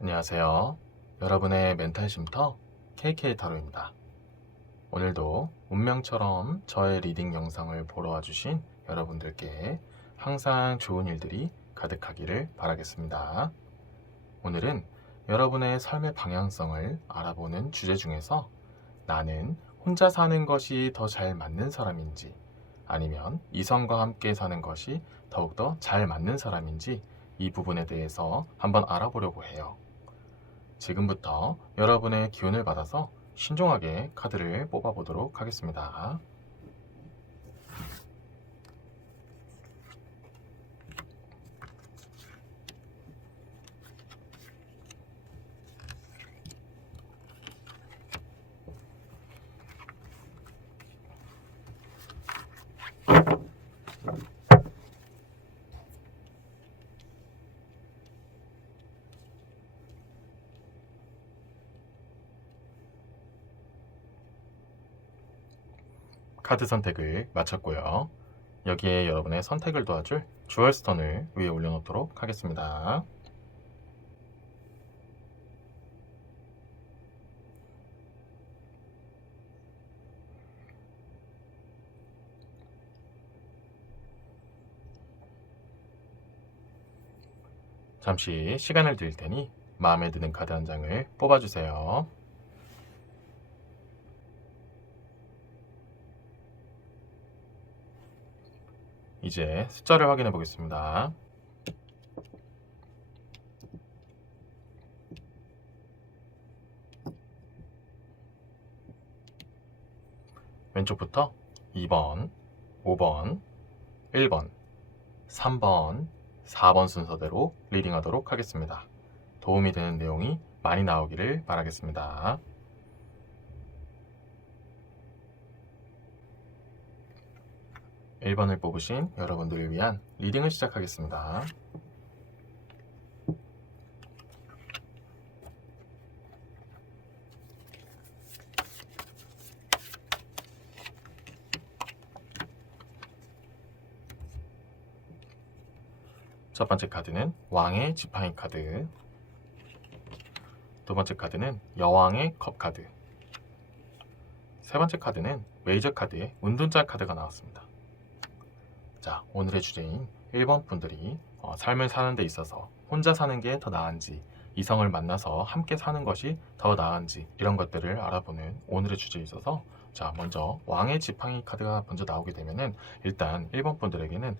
안녕하세요. 여러분의 멘탈 쉼터 KK 타로입니다. 오늘도 운명처럼 저의 리딩 영상을 보러 와주신 여러분들께 항상 좋은 일들이 가득하기를 바라겠습니다. 오늘은 여러분의 삶의 방향성을 알아보는 주제 중에서 나는 혼자 사는 것이 더 잘 맞는 사람인지 아니면 이성과 함께 사는 것이 더욱더 잘 맞는 사람인지 이 부분에 대해서 한번 알아보려고 해요. 지금부터 여러분의 기운을 받아서 신중하게 카드를 뽑아보도록 하겠습니다. 카드 선택을 마쳤고요. 여기에 여러분의 선택을 도와줄 주얼 스톤을 위에 올려놓도록 하겠습니다. 잠시 시간을 드릴 테니 마음에 드는 카드 한 장을 뽑아주세요. 이제 숫자를 확인해 보겠습니다. 왼쪽부터 2번, 5번, 1번, 3번, 4번 순서대로 리딩하도록 하겠습니다. 도움이 되는 내용이 많이 나오기를 바라겠습니다. 1번을 뽑으신 여러분들을 위한 리딩을 시작하겠습니다. 첫 번째 카드는 왕의 지팡이 카드, 두 번째 카드는 여왕의 컵 카드, 세 번째 카드는 메이저 카드의 운둔자 카드가 나왔습니다. 자, 오늘의 주제인 1번 분들이 삶을 사는 데 있어서 혼자 사는 게 더 나은지 이성을 만나서 함께 사는 것이 더 나은지 이런 것들을 알아보는 오늘의 주제에 있어서 자, 먼저 왕의 지팡이 카드가 먼저 나오게 되면은 일단 1번 분들에게는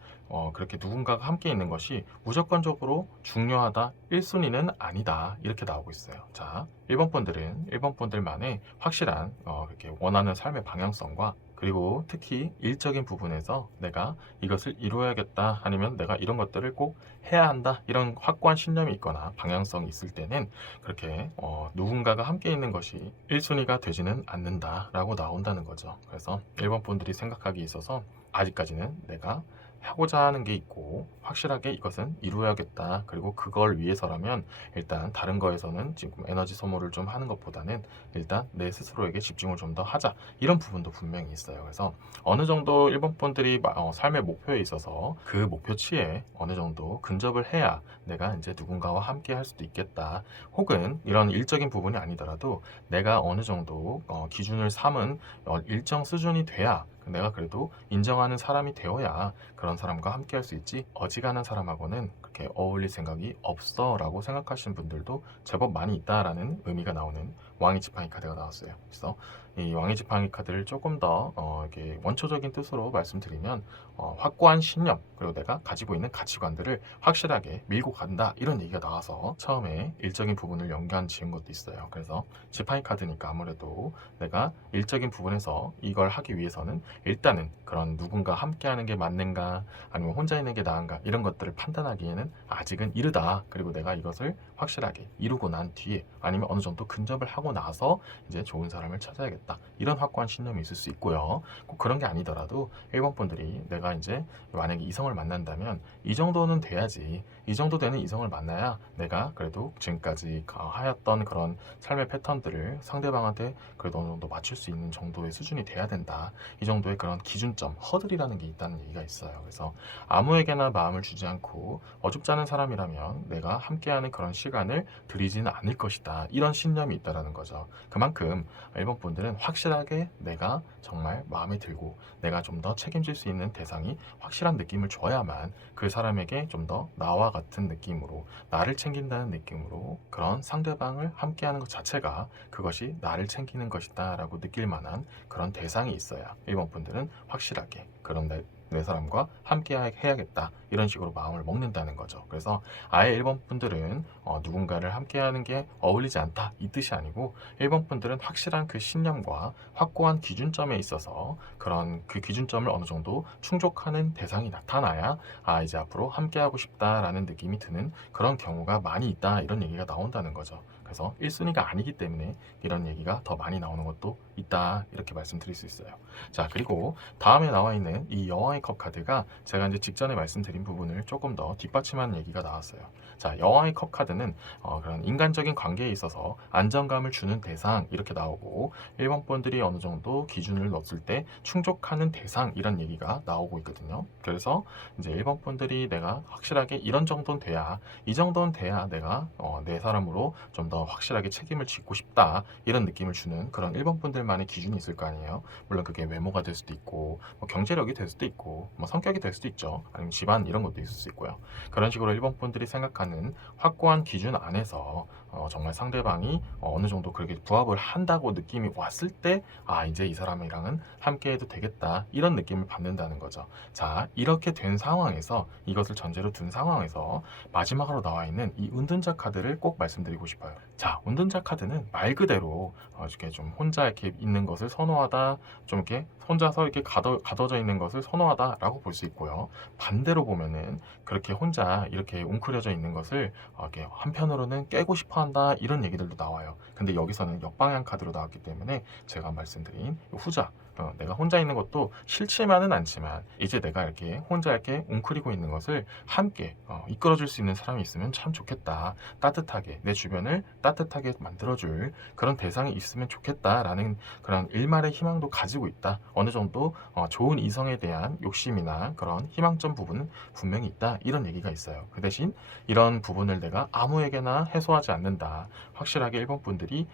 그렇게 누군가가 함께 있는 것이 무조건적으로 중요하다, 1순위는 아니다 이렇게 나오고 있어요. 자, 1번 분들은 1번 분들만의 확실한 이렇게 원하는 삶의 방향성과 그리고 특히 일적인 부분에서 내가 이것을 이루어야겠다 아니면 내가 이런 것들을 꼭 해야 한다 이런 확고한 신념이 있거나 방향성이 있을 때는 그렇게 누군가가 함께 있는 것이 1순위가 되지는 않는다 라고 나온다는 거죠. 그래서 1번 분들이 생각하기에 있어서 아직까지는 내가 하고자 하는 게 있고 확실하게 이것은 이루어야겠다 그리고 그걸 위해서라면 일단 다른 거에서는 지금 에너지 소모를 좀 하는 것보다는 일단 내 스스로에게 집중을 좀 더 하자 이런 부분도 분명히 있어요. 그래서 어느 정도 일본 분들이 삶의 목표에 있어서 그 목표치에 어느 정도 근접을 해야 내가 이제 누군가와 함께 할 수도 있겠다 혹은 이런 일적인 부분이 아니더라도 내가 어느 정도 기준을 삼은 일정 수준이 돼야 내가 그래도 인정하는 사람이 되어야 그런 사람과 함께 할 수 있지 어지간한 사람하고는 그렇게 어울릴 생각이 없어 라고 생각하시는 분들도 제법 많이 있다라는 의미가 나오는 왕의 지팡이 카드가 나왔어요. 그래서 이 왕의 지팡이 카드를 조금 더 이렇게 원초적인 뜻으로 말씀드리면 확고한 신념 그리고 내가 가지고 있는 가치관들을 확실하게 밀고 간다 이런 얘기가 나와서 처음에 일적인 부분을 연관 지은 것도 있어요. 그래서 지팡이 카드니까 아무래도 내가 일적인 부분에서 이걸 하기 위해서는 일단은 그런 누군가 함께하는 게 맞는가 아니면 혼자 있는 게 나은가 이런 것들을 판단하기에는 아직은 이르다. 그리고 내가 이것을 확실하게 이루고 난 뒤에 아니면 어느 정도 근접을 하고 나서 이제 좋은 사람을 찾아야겠다. 되겠다, 이런 확고한 신념이 있을 수 있고요. 꼭 그런 게 아니더라도 1번 분들이 내가 이제 만약에 이성을 만난다면 이 정도는 돼야지, 이 정도 되는 이성을 만나야 내가 그래도 지금까지 하였던 그런 삶의 패턴들을 상대방한테 그래도 어느 정도 맞출 수 있는 정도의 수준이 돼야 된다, 이 정도의 그런 기준점, 허들이라는 게 있다는 얘기가 있어요. 그래서 아무에게나 마음을 주지 않고 어줍지 않은 사람이라면 내가 함께하는 그런 시간을 들이지는 않을 것이다, 이런 신념이 있다라는 거죠. 그만큼 1번 분들은 확실하게 내가 정말 마음에 들고 내가 좀 더 책임질 수 있는 대상이 확실한 느낌을 줘야만 그 사람에게 좀 더 나와 같은 느낌으로, 나를 챙긴다는 느낌으로 그런 상대방을 함께하는 것 자체가 그것이 나를 챙기는 것이다 라고 느낄 만한 그런 대상이 있어야 1번 분들은 확실하게 그런 내 사람과 함께 해야겠다, 이런 식으로 마음을 먹는다는 거죠. 그래서 아예 1번 분들은 누군가를 함께 하는 게 어울리지 않다, 이 뜻이 아니고 1번 분들은 확실한 그 신념과 확고한 기준점에 있어서 그런 그 기준점을 어느 정도 충족하는 대상이 나타나야 이제 앞으로 함께 하고 싶다라는 느낌이 드는 그런 경우가 많이 있다, 이런 얘기가 나온다는 거죠. 그래서 1순위가 아니기 때문에 이런 얘기가 더 많이 나오는 것도 있다, 이렇게 말씀드릴 수 있어요. 자, 그리고 다음에 나와 있는 이 여왕의 컵 카드가 제가 이제 직전에 말씀드린 부분을 조금 더 뒷받침하는 얘기가 나왔어요. 자, 여왕의 컵 카드는 그런 인간적인 관계에 있어서 안정감을 주는 대상, 이렇게 나오고 1번 분들이 어느 정도 기준을 넣었을 때 충족하는 대상, 이런 얘기가 나오고 있거든요. 그래서 이제 1번 분들이 내가 확실하게 이런 정도는 돼야, 이 정도는 돼야 내가 내 사람으로 좀 더 확실하게 책임을 지고 싶다, 이런 느낌을 주는 그런 1번 분들만의 기준이 있을 거 아니에요. 물론 그게 외모가 될 수도 있고 뭐 경제력이 될 수도 있고 뭐 성격이 될 수도 있죠. 아니면 집안, 이런 것도 있을 수 있고요. 그런 식으로 1번 분들이 생각하는 확고한 기준 안에서 정말 상대방이 어느 정도 그렇게 부합을 한다고 느낌이 왔을 때 이제 이 사람이랑은 함께 해도 되겠다, 이런 느낌을 받는다는 거죠. 자, 이렇게 된 상황에서, 이것을 전제로 둔 상황에서 마지막으로 나와 있는 이 운둔자 카드를 꼭 말씀드리고 싶어요. 자, 운둔자 카드는 말 그대로 이렇게 좀 혼자 이렇게 있는 것을 선호하다, 좀 이렇게 혼자서 이렇게 가둬져 있는 것을 선호하다라고 볼 수 있고요. 반대로 보면은 그렇게 혼자 이렇게 웅크려져 있는 것을 이렇게 한편으로는 깨고 싶어한다, 이런 얘기들도 나와요. 근데 여기서는 역방향 카드로 나왔기 때문에 제가 말씀드린 후자, 내가 혼자 있는 것도 싫지만은 않지만 이제 내가 이렇게 혼자 이렇게 웅크리고 있는 것을 함께 이끌어줄 수 있는 사람이 있으면 참 좋겠다, 따뜻하게 내 주변을 따뜻하게 만들어줄 그런 대상이 있으면 좋겠다라는 그런 일말의 희망도 가지고 있다. 어느 정도 좋은 이성에 대한 욕심이나 그런 희망점 부분은 분명히 있다, 이런 얘기가 있어요. 그 대신 이런 부분을 내가 아무에게나 해소하지 않는다, 확실하게 1번 분들이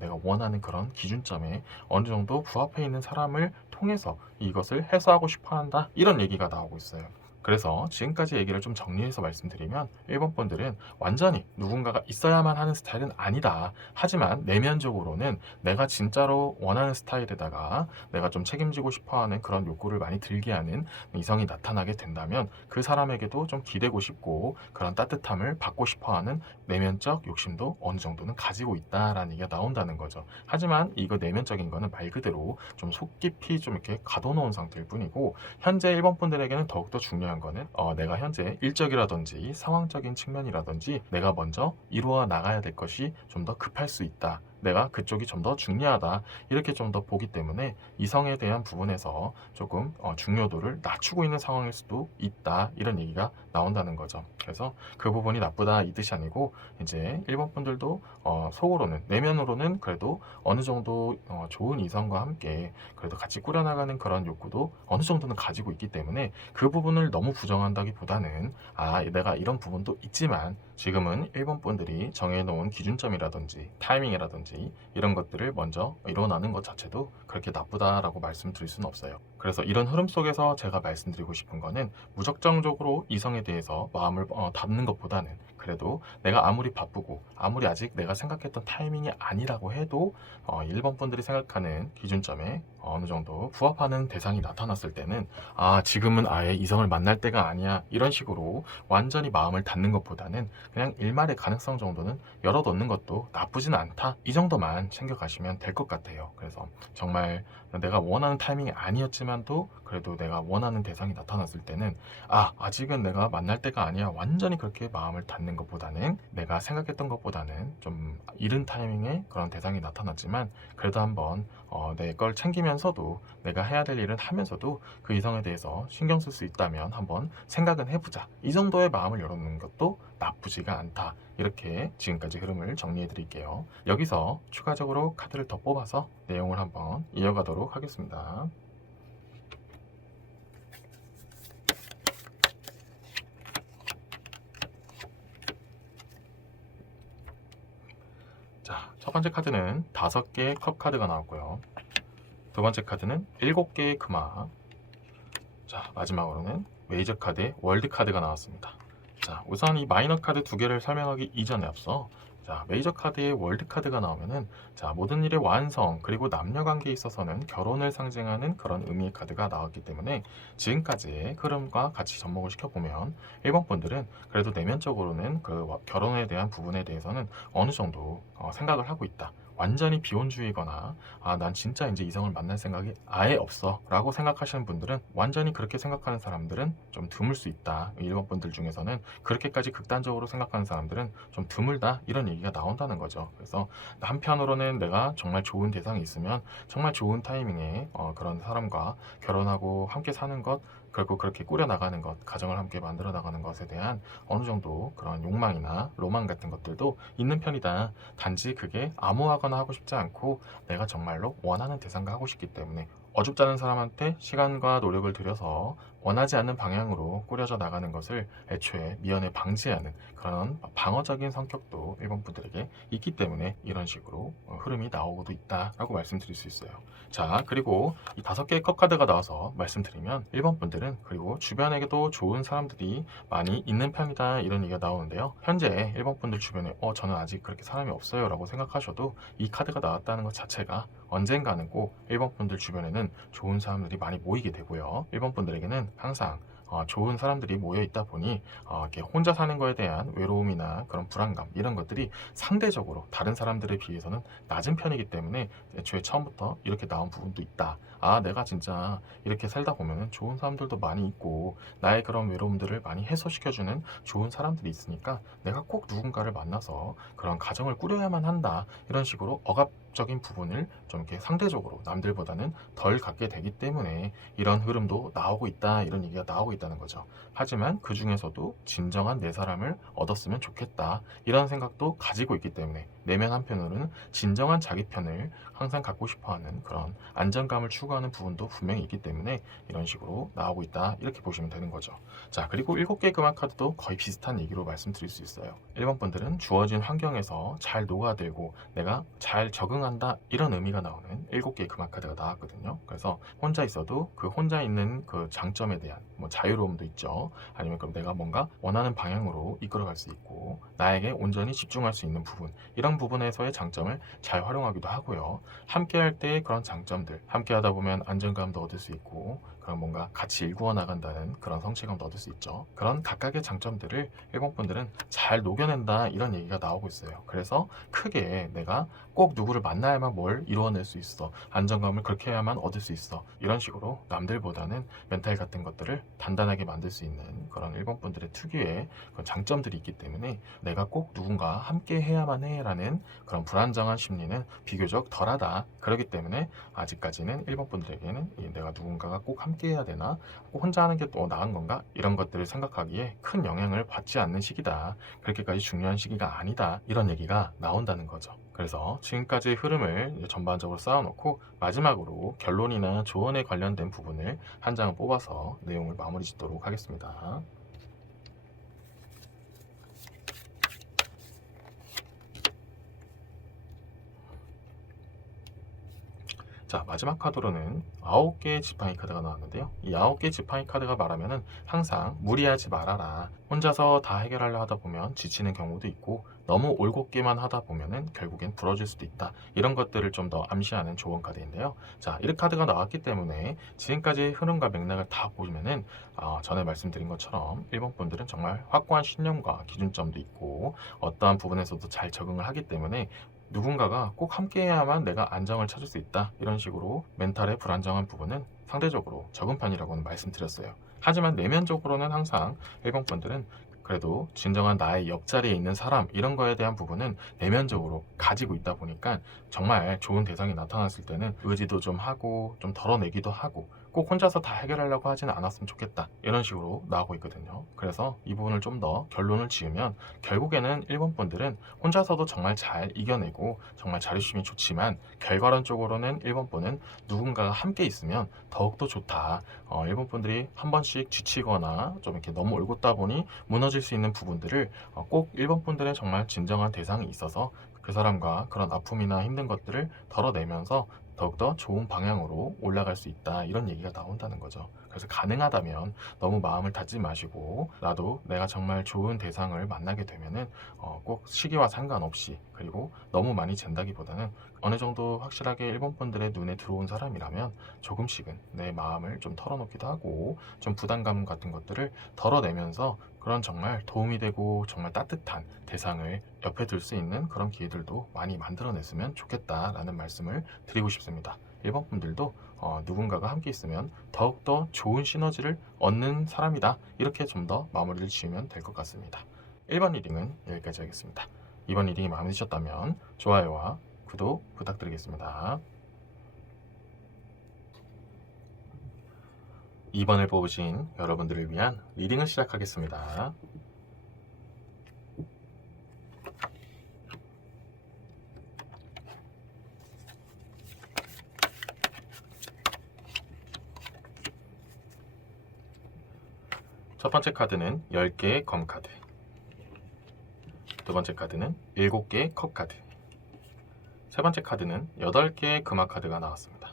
내가 원하는 그런 기준점에 어느 정도 부합해 있는 사람을 통해서 이것을 해소하고 싶어 한다, 이런 얘기가 나오고 있어요. 그래서 지금까지 얘기를 좀 정리해서 말씀드리면 1번 분들은 완전히 누군가가 있어야만 하는 스타일은 아니다. 하지만 내면적으로는 내가 진짜로 원하는 스타일에다가 내가 좀 책임지고 싶어하는 그런 욕구를 많이 들게 하는 이성이 나타나게 된다면 그 사람에게도 좀 기대고 싶고 그런 따뜻함을 받고 싶어하는 내면적 욕심도 어느 정도는 가지고 있다라는 얘기가 나온다는 거죠. 하지만 이거 내면적인 거는 말 그대로 좀 속 깊이 좀 이렇게 가둬놓은 상태일 뿐이고, 현재 1번 분들에게는 더욱더 중요한 거는 내가 현재 일적이라든지 상황적인 측면이라든지 내가 먼저 이루어 나가야 될 것이 좀 더 급할 수 있다, 내가 그쪽이 좀 더 중요하다, 이렇게 좀 더 보기 때문에 이성에 대한 부분에서 조금 중요도를 낮추고 있는 상황일 수도 있다, 이런 얘기가 나온다는 거죠. 그래서 그 부분이 나쁘다, 이 뜻이 아니고 이제 1번 분들도 속으로는, 내면으로는 그래도 어느 정도 좋은 이성과 함께 그래도 같이 꾸려나가는 그런 욕구도 어느 정도는 가지고 있기 때문에 그 부분을 너무 부정한다기보다는 내가 이런 부분도 있지만 지금은 1번 분들이 정해놓은 기준점이라든지 타이밍이라든지 이런 것들을 먼저 일어나는 것 자체도 그렇게 나쁘다라고 말씀드릴 수는 없어요. 그래서 이런 흐름 속에서 제가 말씀드리고 싶은 거는 무적정적으로 이성에 대해서 마음을 닫는 것보다는 그래도 내가 아무리 바쁘고 아무리 아직 내가 생각했던 타이밍이 아니라고 해도 1번 분들이 생각하는 기준점에 어느 정도 부합하는 대상이 나타났을 때는 지금은 아예 이성을 만날 때가 아니야, 이런 식으로 완전히 마음을 닫는 것보다는 그냥 일말의 가능성 정도는 열어놓는 것도 나쁘진 않다, 이 정도만 챙겨가시면 될 것 같아요. 그래서 정말 내가 원하는 타이밍이 아니었지만 하지만도 그래도 내가 원하는 대상이 나타났을 때는 아직은 내가 만날 때가 아니야, 완전히 그렇게 마음을 닫는 것보다는, 내가 생각했던 것보다는 좀 이른 타이밍에 그런 대상이 나타났지만 그래도 한번 내 걸 챙기면서도 내가 해야 될 일은 하면서도 그 이성에 대해서 신경 쓸 수 있다면 한번 생각은 해보자, 이 정도의 마음을 열어놓는 것도 나쁘지가 않다. 이렇게 지금까지 흐름을 정리해 드릴게요. 여기서 추가적으로 카드를 더 뽑아서 내용을 한번 이어가도록 하겠습니다. 자, 첫 번째 카드는 5개의 컵 카드가 나왔고요. 두 번째 카드는 7개의 금화. 자, 마지막으로는 메이저 카드의 월드 카드가 나왔습니다. 자, 우선 이 마이너 카드 2개를 설명하기 이전에 앞서 메이저 카드의 월드 카드가 나오면은 모든 일의 완성, 그리고 남녀 관계에 있어서는 결혼을 상징하는 그런 의미의 카드가 나왔기 때문에 지금까지의 흐름과 같이 접목을 시켜보면 1번 분들은 그래도 내면적으로는 그 결혼에 대한 부분에 대해서는 어느 정도 생각을 하고 있다. 완전히 비혼주의거나 난 진짜 이제 이성을 만날 생각이 아예 없어 라고 생각하시는 분들은, 완전히 그렇게 생각하는 사람들은 좀 드물 수 있다. 1번 분들 중에서는 그렇게까지 극단적으로 생각하는 사람들은 좀 드물다, 이런 얘기가 나온다는 거죠. 그래서 한편으로는 내가 정말 좋은 대상이 있으면 정말 좋은 타이밍에 그런 사람과 결혼하고 함께 사는 것, 결국 그렇게 꾸려나가는 것, 가정을 함께 만들어 나가는 것에 대한 어느 정도 그런 욕망이나 로망 같은 것들도 있는 편이다. 단지 그게 암호화거나 하고 싶지 않고 내가 정말로 원하는 대상과 하고 싶기 때문에 어줍지 않은 사람한테 시간과 노력을 들여서 원하지 않는 방향으로 꾸려져 나가는 것을 애초에 미연에 방지하는 그런 방어적인 성격도 1번 분들에게 있기 때문에 이런 식으로 흐름이 나오고도 있다라고 말씀드릴 수 있어요. 자, 그리고 이 5개의 컵 카드가 나와서 말씀드리면 1번 분들은 그리고 주변에게도 좋은 사람들이 많이 있는 편이다, 이런 얘기가 나오는데요. 현재 1번 분들 주변에 저는 아직 그렇게 사람이 없어요 라고 생각하셔도 이 카드가 나왔다는 것 자체가 언젠가는 꼭 1번 분들 주변에는 좋은 사람들이 많이 모이게 되고요. 1번 분들에게는 항상 좋은 사람들이 모여 있다 보니 이렇게 혼자 사는 거에 대한 외로움이나 그런 불안감, 이런 것들이 상대적으로 다른 사람들에 비해서는 낮은 편이기 때문에 애초에 처음부터 이렇게 나온 부분도 있다. 내가 진짜 이렇게 살다 보면 좋은 사람들도 많이 있고 나의 그런 외로움들을 많이 해소시켜주는 좋은 사람들이 있으니까 내가 꼭 누군가를 만나서 그런 가정을 꾸려야만 한다, 이런 식으로 억압적인 부분을 좀 이렇게 상대적으로 남들보다는 덜 갖게 되기 때문에 이런 흐름도 나오고 있다, 이런 얘기가 나오고 있다는 거죠. 하지만 그 중에서도 진정한 내 사람을 얻었으면 좋겠다, 이런 생각도 가지고 있기 때문에 내면 한편으로는 진정한 자기 편을 항상 갖고 싶어하는 그런 안정감을 추구하는 부분도 분명히 있기 때문에 이런 식으로 나오고 있다, 이렇게 보시면 되는 거죠. 자, 그리고 7개의 금화 카드도 거의 비슷한 얘기로 말씀드릴 수 있어요. 1번 분들은 주어진 환경에서 잘 녹아들고 내가 잘 적응한다, 이런 의미가 나오는 7개의 금화 카드가 나왔거든요. 그래서 혼자 있어도 그 혼자 있는 그 장점에 대한 자유로움도 있죠. 아니면 그럼 내가 뭔가 원하는 방향으로 이끌어갈 수 있고 나에게 온전히 집중할 수 있는 부분, 이런 부분에서의 장점을 잘 활용하기도 하고요. 함께 할 때의 그런 장점들, 함께 하다 보면 안정감도 얻을 수 있고 그런 뭔가 같이 일구어 나간다는 그런 성취감도 얻을 수 있죠. 그런 각각의 장점들을 1번 분들은 잘 녹여낸다, 이런 얘기가 나오고 있어요. 그래서 크게 내가 꼭 누구를 만나야만 뭘 이루어낼 수 있어, 안정감을 그렇게 해야만 얻을 수 있어, 이런 식으로 남들보다는 멘탈 같은 것들을 단단하게 만들 수 있는 그런 1번 분들의 특유의 그런 장점들이 있기 때문에 내가 꼭 누군가 함께 해야만 해라는 그런 불안정한 심리는 비교적 덜하다. 그렇기 때문에 아직까지는 1번 분들에게는 내가 누군가가 꼭 함께 해야 되나, 꼭 혼자 하는 게 또 나은 건가, 이런 것들을 생각하기에 큰 영향을 받지 않는 시기다, 그렇게까지 중요한 시기가 아니다, 이런 얘기가 나온다는 거죠. 그래서 지금까지 흐름을 전반적으로 쌓아놓고 마지막으로 결론이나 조언에 관련된 부분을 한 장을 뽑아서 내용을 마무리 짓도록 하겠습니다. 자, 마지막 카드로는 9개의 지팡이 카드가 나왔는데요. 이 9개의 지팡이 카드가 말하면은 항상 무리하지 말아라. 혼자서 다 해결하려 하다 보면 지치는 경우도 있고 너무 올곧게만 하다 보면은 결국엔 부러질 수도 있다. 이런 것들을 좀 더 암시하는 조언 카드인데요. 자, 이렇게 카드가 나왔기 때문에 지금까지 흐름과 맥락을 다 보시면은 전에 말씀드린 것처럼 1번 분들은 정말 확고한 신념과 기준점도 있고 어떠한 부분에서도 잘 적응을 하기 때문에 누군가가 꼭 함께해야만 내가 안정을 찾을 수 있다, 이런 식으로 멘탈의 불안정한 부분은 상대적으로 적은 편이라고는 말씀드렸어요. 하지만 내면적으로는 항상 1번 분들은 그래도 진정한 나의 옆자리에 있는 사람, 이런 거에 대한 부분은 내면적으로 가지고 있다 보니까 정말 좋은 대상이 나타났을 때는 의지도 좀 하고 좀 덜어내기도 하고 꼭 혼자서 다 해결하려고 하지는 않았으면 좋겠다, 이런 식으로 나오고 있거든요. 그래서 이 부분을 좀 더 결론을 지으면 결국에는 1번 분들은 혼자서도 정말 잘 이겨내고 정말 자립심이 좋지만 결과론적으로는 1번 분은 누군가가 함께 있으면 더욱더 좋다. 1번 분들이 한 번씩 지치거나 좀 이렇게 너무 올곧다 보니 무너질 수 있는 부분들을 꼭 1번 분들의 정말 진정한 대상이 있어서 그 사람과 그런 아픔이나 힘든 것들을 덜어내면서 더욱더 좋은 방향으로 올라갈 수 있다, 이런 얘기가 나온다는 거죠. 그래서 가능하다면 너무 마음을 닫지 마시고, 나도 내가 정말 좋은 대상을 만나게 되면은 꼭 시기와 상관없이, 그리고 너무 많이 잰다기보다는 어느 정도 확실하게 1번 분들의 눈에 들어온 사람이라면 조금씩은 내 마음을 좀 털어놓기도 하고 좀 부담감 같은 것들을 덜어내면서 그런 정말 도움이 되고 정말 따뜻한 대상을 옆에 둘 수 있는 그런 기회들도 많이 만들어냈으면 좋겠다라는 말씀을 드리고 싶습니다. 1번 분들도 누군가가 함께 있으면 더욱더 좋은 시너지를 얻는 사람이다, 이렇게 좀 더 마무리를 지으면 될 것 같습니다. 1번 리딩은 여기까지 하겠습니다. 이번 리딩이 마음에 드셨다면 좋아요와 구독 부탁드리겠습니다. 2번을 뽑으신 여러분들을 위한 리딩을 시작하겠습니다. 첫 번째 카드는 10개의 검 카드, 두 번째 카드는 7개의 컵 카드, 세 번째 카드는 8개의 금화 카드가 나왔습니다.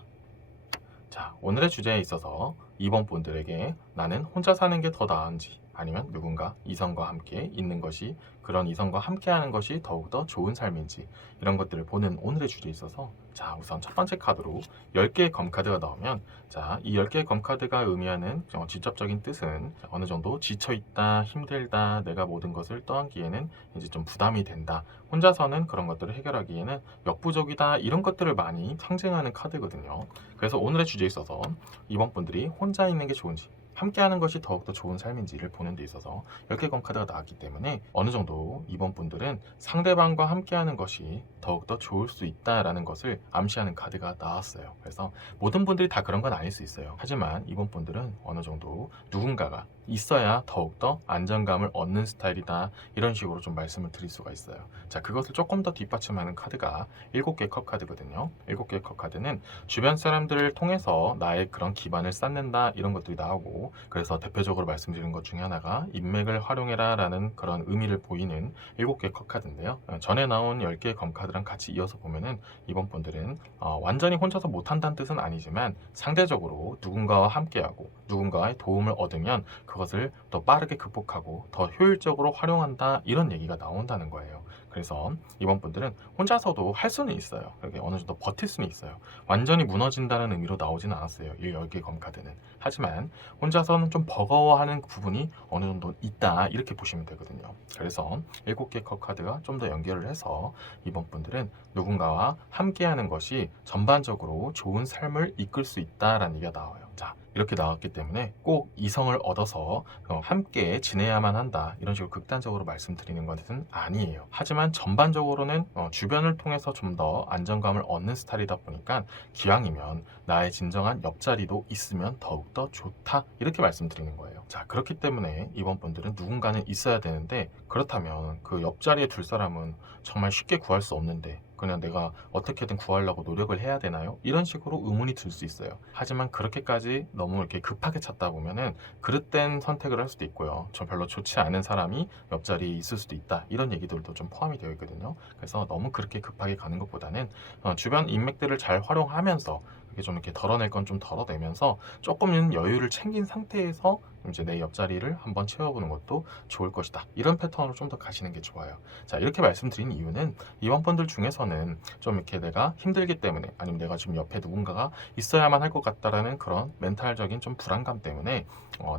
자, 오늘의 주제에 있어서 2번 분들에게 나는 혼자 사는 게 더 나은지, 아니면 누군가 이성과 함께 있는 것이, 그런 이성과 함께 하는 것이 더욱더 좋은 삶인지, 이런 것들을 보는 오늘의 주제에 있어서, 자, 우선 첫 번째 카드로 10개의 검카드가 나오면, 자, 이 10개의 검카드가 의미하는 직접적인 뜻은 어느 정도 지쳐있다, 힘들다, 내가 모든 것을 떠안기에는 이제 좀 부담이 된다, 혼자서는 그런 것들을 해결하기에는 역부족이다, 이런 것들을 많이 상징하는 카드거든요. 그래서 오늘의 주제에 있어서 이번 분들이 혼자 있는 게 좋은지, 함께하는 것이 더욱더 좋은 삶인지를 보는 데 있어서 10개 검 카드가 나왔기 때문에 어느 정도 이번 분들은 상대방과 함께하는 것이 더욱더 좋을 수 있다라는 것을 암시하는 카드가 나왔어요. 그래서 모든 분들이 다 그런 건 아닐 수 있어요. 하지만 이번 분들은 어느 정도 누군가가 있어야 더욱더 안정감을 얻는 스타일이다, 이런 식으로 좀 말씀을 드릴 수가 있어요. 자, 그것을 조금 더 뒷받침하는 카드가 7개 컵 카드거든요. 7개 컵 카드는 주변 사람들을 통해서 나의 그런 기반을 쌓는다, 이런 것들이 나오고, 그래서 대표적으로 말씀드린 것 중에 하나가 인맥을 활용해라 라는 그런 의미를 보이는 7개 컵 카드인데요. 전에 나온 10개의 검 카드랑 같이 이어서 보면은 이번 분들은 완전히 혼자서 못한다는 뜻은 아니지만 상대적으로 누군가와 함께하고 누군가의 도움을 얻으면 그것을 더 빠르게 극복하고 더 효율적으로 활용한다, 이런 얘기가 나온다는 거예요. 그래서 이번 분들은 혼자서도 할 수는 있어요. 이렇게 어느 정도 버틸 수는 있어요. 완전히 무너진다는 의미로 나오지는 않았어요, 이 10개 검 카드는. 하지만 혼자서는 좀 버거워하는 부분이 어느 정도 있다, 이렇게 보시면 되거든요. 그래서 7개 컵 카드가 좀 더 연결을 해서 이번 분들은 누군가와 함께하는 것이 전반적으로 좋은 삶을 이끌 수 있다라는 얘기가 나와요. 자, 이렇게 나왔기 때문에 꼭 이성을 얻어서 함께 지내야만 한다, 이런 식으로 극단적으로 말씀드리는 것은 아니에요. 하지만 전반적으로는 주변을 통해서 좀 더 안정감을 얻는 스타일이다 보니까 기왕이면 나의 진정한 옆자리도 있으면 더욱더 좋다, 이렇게 말씀드리는 거예요. 자, 그렇기 때문에 이번 분들은 누군가는 있어야 되는데, 그렇다면 그 옆자리에 둘 사람은 정말 쉽게 구할 수 없는데 그냥 내가 어떻게든 구하려고 노력을 해야 되나요? 이런 식으로 의문이 들 수 있어요. 하지만 그렇게까지 너무 이렇게 급하게 찾다 보면은 그릇된 선택을 할 수도 있고요. 저 별로 좋지 않은 사람이 옆자리에 있을 수도 있다, 이런 얘기들도 좀 포함이 되어 있거든요. 그래서 너무 그렇게 급하게 가는 것보다는 주변 인맥들을 잘 활용하면서 이게 좀 이렇게 덜어낼 건 좀 덜어내면서 조금은 여유를 챙긴 상태에서 이제 내 옆자리를 한번 채워보는 것도 좋을 것이다. 이런 패턴으로 좀 더 가시는 게 좋아요. 자, 이렇게 말씀드린 이유는 이번 분들 중에서는 좀 이렇게 내가 힘들기 때문에, 아니면 내가 지금 옆에 누군가가 있어야만 할 것 같다라는 그런 멘탈적인 좀 불안감 때문에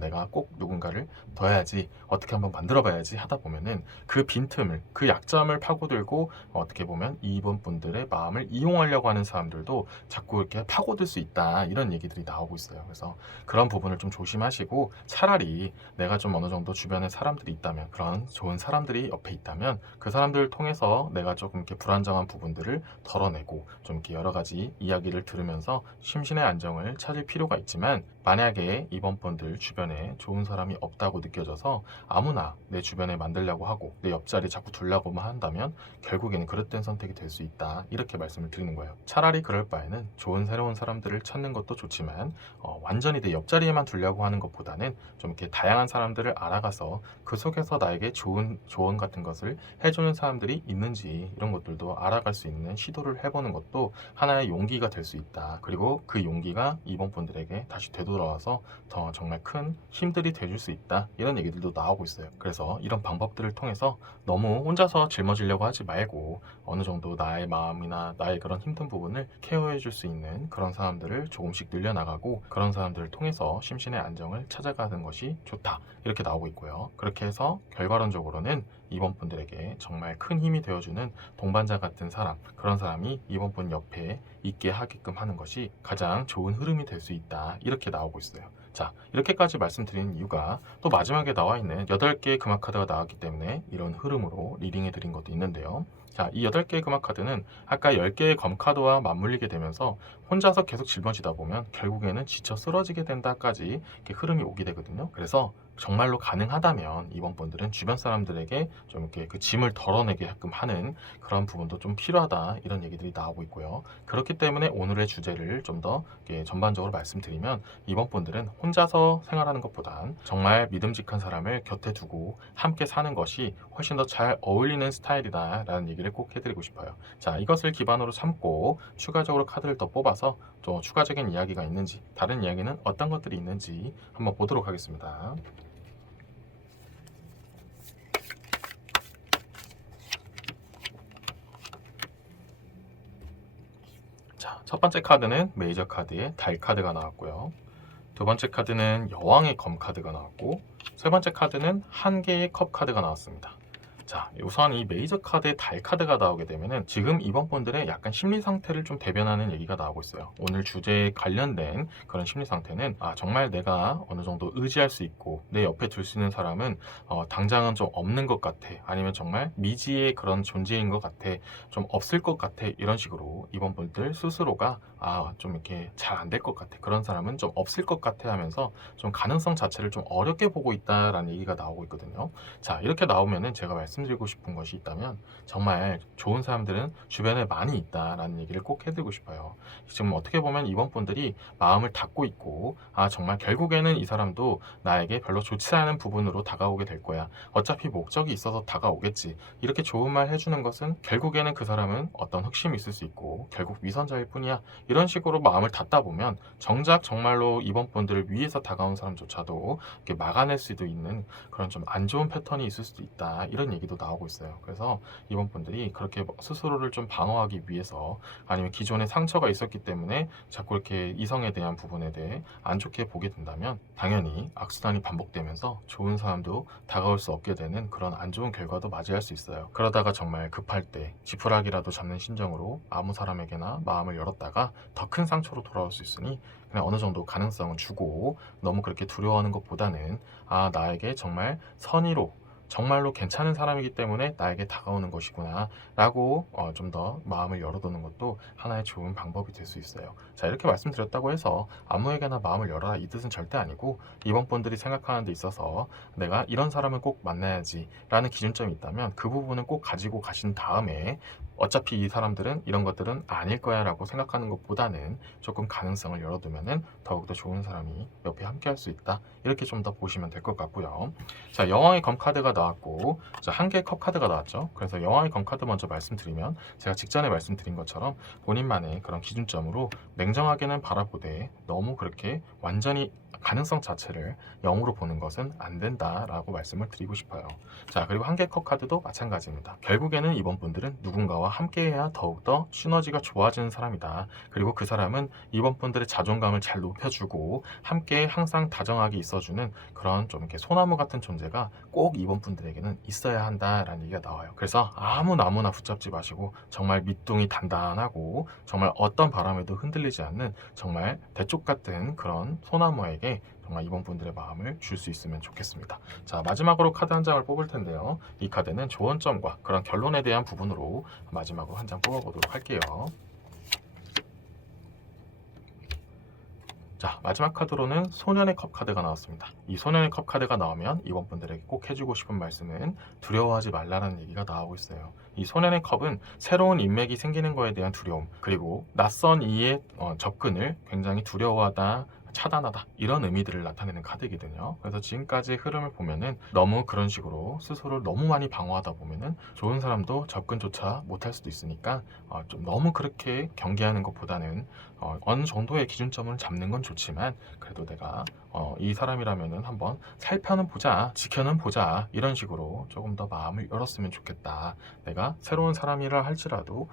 내가 꼭 누군가를 둬야지, 어떻게 한번 만들어 봐야지 하다 보면은 그 빈틈을, 그 약점을 파고들고 어떻게 보면 이번 분들의 마음을 이용하려고 하는 사람들도 자꾸 이렇게 파고들 수 있다, 이런 얘기들이 나오고 있어요. 그래서 그런 부분을 좀 조심하시고, 차라리 내가 좀 어느 정도 주변에 사람들이 있다면, 그런 좋은 사람들이 옆에 있다면 그 사람들을 통해서 내가 조금 이렇게 불안정한 부분들을 덜어내고 좀 이렇게 여러 가지 이야기를 들으면서 심신의 안정을 찾을 필요가 있지만, 만약에 이번 분들 주변에 좋은 사람이 없다고 느껴져서 아무나 내 주변에 만들려고 하고 내 옆자리 자꾸 두려고만 한다면 결국에는 그릇된 선택이 될 수 있다, 이렇게 말씀을 드리는 거예요. 차라리 그럴 바에는 좋은 새로운 사람들을 찾는 것도 좋지만 완전히 내 옆자리에만 두려고 하는 것보다는 좀 이렇게 다양한 사람들을 알아가서 그 속에서 나에게 좋은 조언 같은 것을 해주는 사람들이 있는지, 이런 것들도 알아갈 수 있는 시도를 해보는 것도 하나의 용기가 될 수 있다. 그리고 그 용기가 이번 분들에게 다시 되돌아와서 더 정말 큰 힘들이 돼줄 수 있다, 이런 얘기들도 나오고 있어요. 그래서 이런 방법들을 통해서 너무 혼자서 짊어지려고 하지 말고 어느 정도 나의 마음이나 나의 그런 힘든 부분을 케어해 줄 수 있는 그런 사람들을 조금씩 늘려나가고, 그런 사람들을 통해서 심신의 안정을 찾아가는 것이 좋다, 이렇게 나오고 있고요. 그렇게 해서 결과론적으로는 이번 분들에게 정말 큰 힘이 되어주는 동반자 같은 사람, 그런 사람이 이번 분 옆에 있게 하게끔 하는 것이 가장 좋은 흐름이 될 수 있다, 이렇게 나오고 있어요. 자, 이렇게까지 말씀드리는 이유가 또 마지막에 나와 있는 8개의 금화 카드가 나왔기 때문에 이런 흐름으로 리딩해 드린 것도 있는데요. 자, 이 8개의 금화 카드는 아까 10개의 검 카드와 맞물리게 되면서 혼자서 계속 짊어지다 보면 결국에는 지쳐 쓰러지게 된다까지 이렇게 흐름이 오게 되거든요. 그래서 정말로 가능하다면 이번 분들은 주변 사람들에게 좀 이렇게 그 짐을 덜어내게끔 하는 그런 부분도 좀 필요하다, 이런 얘기들이 나오고 있고요. 그렇기 때문에 오늘의 주제를 좀 더 전반적으로 말씀드리면, 이번 분들은 혼자서 생활하는 것보단 정말 믿음직한 사람을 곁에 두고 함께 사는 것이 훨씬 더 잘 어울리는 스타일이다, 라는 얘기를 꼭 해드리고 싶어요. 자, 이것을 기반으로 삼고 추가적으로 카드를 더 뽑아서 또 추가적인 이야기가 있는지, 다른 이야기는 어떤 것들이 있는지 한번 보도록 하겠습니다. 자, 첫 번째 카드는 메이저 카드의 달 카드가 나왔고요. 두 번째 카드는 여왕의 검 카드가 나왔고, 세 번째 카드는 한 개의 컵 카드가 나왔습니다. 자, 우선 이 메이저 카드의 달 카드가 나오게 되면은 지금 이번 분들의 약간 심리 상태를 좀 대변하는 얘기가 나오고 있어요. 오늘 주제에 관련된 그런 심리 상태는, 정말 내가 어느 정도 의지할 수 있고 내 옆에 둘 수 있는 사람은 당장은 좀 없는 것 같아, 아니면 정말 미지의 그런 존재인 것 같아, 좀 없을 것 같아, 이런 식으로 이번 분들 스스로가 좀 이렇게 잘 안 될 것 같아, 그런 사람은 좀 없을 것 같아 하면서 좀 가능성 자체를 좀 어렵게 보고 있다라는 얘기가 나오고 있거든요. 자, 이렇게 나오면은 제가 말씀드리고 싶은 것이 있다면, 정말 좋은 사람들은 주변에 많이 있다라는 얘기를 꼭 해드리고 싶어요. 지금 어떻게 보면 이번 분들이 마음을 닫고 있고, 정말 결국에는 이 사람도 나에게 별로 좋지 않은 부분으로 다가오게 될 거야, 어차피 목적이 있어서 다가오겠지, 이렇게 좋은 말 해주는 것은 결국에는 그 사람은 어떤 흑심이 있을 수 있고 결국 위선자일 뿐이야, 이런 식으로 마음을 닫다 보면 정작 정말로 이번 분들을 위해서 다가온 사람조차도 이렇게 막아낼 수도 있는 그런 좀 안 좋은 패턴이 있을 수도 있다, 이런 얘기도 나오고 있어요. 그래서 이번 분들이 그렇게 스스로를 좀 방어하기 위해서, 아니면 기존에 상처가 있었기 때문에 자꾸 이렇게 이성에 대한 부분에 대해 안 좋게 보게 된다면 당연히 악순환이 반복되면서 좋은 사람도 다가올 수 없게 되는 그런 안 좋은 결과도 맞이할 수 있어요. 그러다가 정말 급할 때 지푸라기라도 잡는 심정으로 아무 사람에게나 마음을 열었다가 더 큰 상처로 돌아올 수 있으니, 그냥 어느 정도 가능성은 주고 너무 그렇게 두려워하는 것보다는 나에게 정말 선의로 정말로 괜찮은 사람이기 때문에 나에게 다가오는 것이구나 라고 좀 더 마음을 열어두는 것도 하나의 좋은 방법이 될 수 있어요. 자, 이렇게 말씀드렸다고 해서 아무에게나 마음을 열어라, 이 뜻은 절대 아니고, 이번 분들이 생각하는 데 있어서 내가 이런 사람을 꼭 만나야지 라는 기준점이 있다면 그 부분은 꼭 가지고 가신 다음에 어차피 이 사람들은 이런 것들은 아닐 거야 라고 생각하는 것보다는 조금 가능성을 열어두면은 더욱더 좋은 사람이 옆에 함께 할 수 있다, 이렇게 좀 더 보시면 될 것 같고요. 자, 여왕의 검 카드가 나왔고, 자, 한 개의 컵 카드가 나왔죠. 그래서 여왕의 검 카드 먼저 말씀드리면, 제가 직전에 말씀드린 것처럼 본인만의 그런 기준점으로 냉정하게는 바라보되 너무 그렇게 완전히 가능성 자체를 0으로 보는 것은 안 된다라고 말씀을 드리고 싶어요. 자, 그리고 한 개 컵 카드도 마찬가지입니다. 결국에는 이번 분들은 누군가와 함께해야 더욱더 시너지가 좋아지는 사람이다. 그리고 그 사람은 이번 분들의 자존감을 잘 높여주고 함께 항상 다정하게 있어주는 그런 좀 이렇게 소나무 같은 존재가 꼭 이번 분들에게는 있어야 한다라는 얘기가 나와요. 그래서 아무나 붙잡지 마시고 정말 밑둥이 단단하고 정말 어떤 바람에도 흔들리지 않는 정말 대쪽 같은 그런 소나무에게 정말 이번 분들의 마음을 줄 수 있으면 좋겠습니다. 자, 마지막으로 카드 한 장을 뽑을 텐데요. 이 카드는 조언점과 그런 결론에 대한 부분으로 마지막으로 한 장 뽑아보도록 할게요. 자, 마지막 카드로는 소년의 컵 카드가 나왔습니다. 이 소년의 컵 카드가 나오면 이번 분들에게 꼭 해주고 싶은 말씀은 두려워하지 말라는 얘기가 나오고 있어요. 이 소년의 컵은 새로운 인맥이 생기는 거에 대한 두려움, 그리고 낯선 이의 접근을 굉장히 두려워하다, 차단하다, 이런 의미들을 나타내는 카드이거든요. 그래서 지금까지의 흐름을 보면은 너무 그런 식으로 스스로를 너무 많이 방어하다 보면은 좋은 사람도 접근조차 못할 수도 있으니까 좀 너무 그렇게 경계하는 것보다는 어느 정도의 기준점을 잡는 건 좋지만, 그래도 내가 이 사람이라면은 한번 살펴는 보자, 지켜는 보자, 이런 식으로 조금 더 마음을 열었으면 좋겠다. 내가 새로운 사람이라 할지라도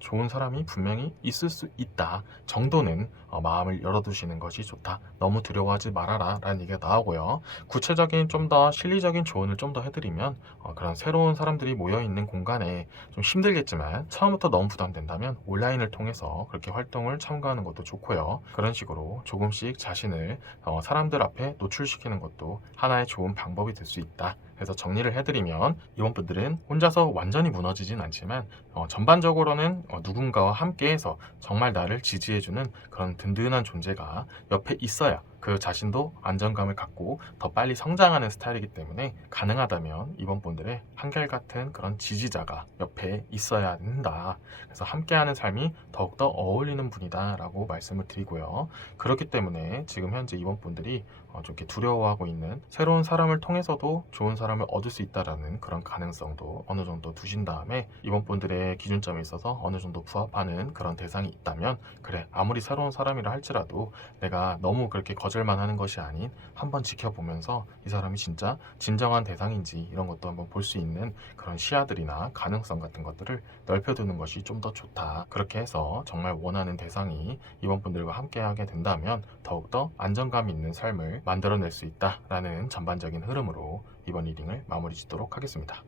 좋은 사람이 분명히 있을 수 있다 정도는 마음을 열어두시는 것이 좋다. 너무 두려워하지 말아라 라는 얘기가 나오고요. 구체적인 좀 더 실리적인 조언을 좀 더 해드리면, 그런 새로운 사람들이 모여있는 공간에 좀 힘들겠지만 처음부터 너무 부담된다면 온라인을 통해서 그렇게 활동을 참가하는 것도 좋고요. 그런 식으로 조금씩 자신을 사람들 앞에 노출시키는 것도 하나의 좋은 방법이 될 수 있다. 그래서 정리를 해드리면, 이번 분들은 혼자서 완전히 무너지진 않지만 전반적으로는 누군가와 함께해서 정말 나를 지지해주는 그런 든든한 존재가 옆에 있어야 그 자신도 안정감을 갖고 더 빨리 성장하는 스타일이기 때문에, 가능하다면 이번 분들의 한결같은 그런 지지자가 옆에 있어야 한다. 그래서 함께하는 삶이 더욱더 어울리는 분이다 라고 말씀을 드리고요. 그렇기 때문에 지금 현재 이번 분들이 좀 이렇게 두려워하고 있는 새로운 사람을 통해서도 좋은 사람을 얻을 수 있다라는 그런 가능성도 어느 정도 두신 다음에, 이번 분들의 기준점에 있어서 어느 정도 부합하는 그런 대상이 있다면, 그래, 아무리 새로운 사람이라 할지라도 내가 너무 그렇게 거절만 하는 것이 아닌 한번 지켜보면서 이 사람이 진짜 진정한 대상인지 이런 것도 한번 볼 수 있는 그런 시야들이나 가능성 같은 것들을 넓혀두는 것이 좀 더 좋다. 그렇게 해서 정말 원하는 대상이 이번 분들과 함께 하게 된다면 더욱더 안정감 있는 삶을 만들어낼 수 있다라는 전반적인 흐름으로 이번 리딩을 마무리 짓도록 하겠습니다.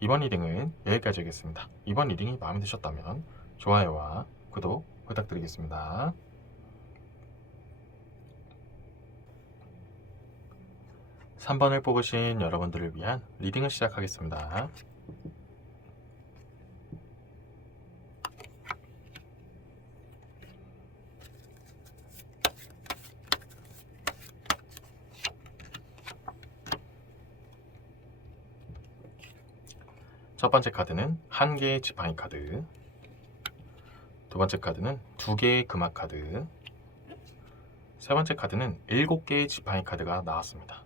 이번 리딩은 여기까지 하겠습니다. 이번 리딩이 마음에 드셨다면 좋아요와 구독 부탁드리겠습니다. 3번을 뽑으신 여러분들을 위한 리딩을 시작하겠습니다. 첫 번째 카드는 한 개의 지팡이 카드, 두 번째 카드는 두 개의 금화 카드, 세 번째 카드는 7개의 지팡이 카드가 나왔습니다.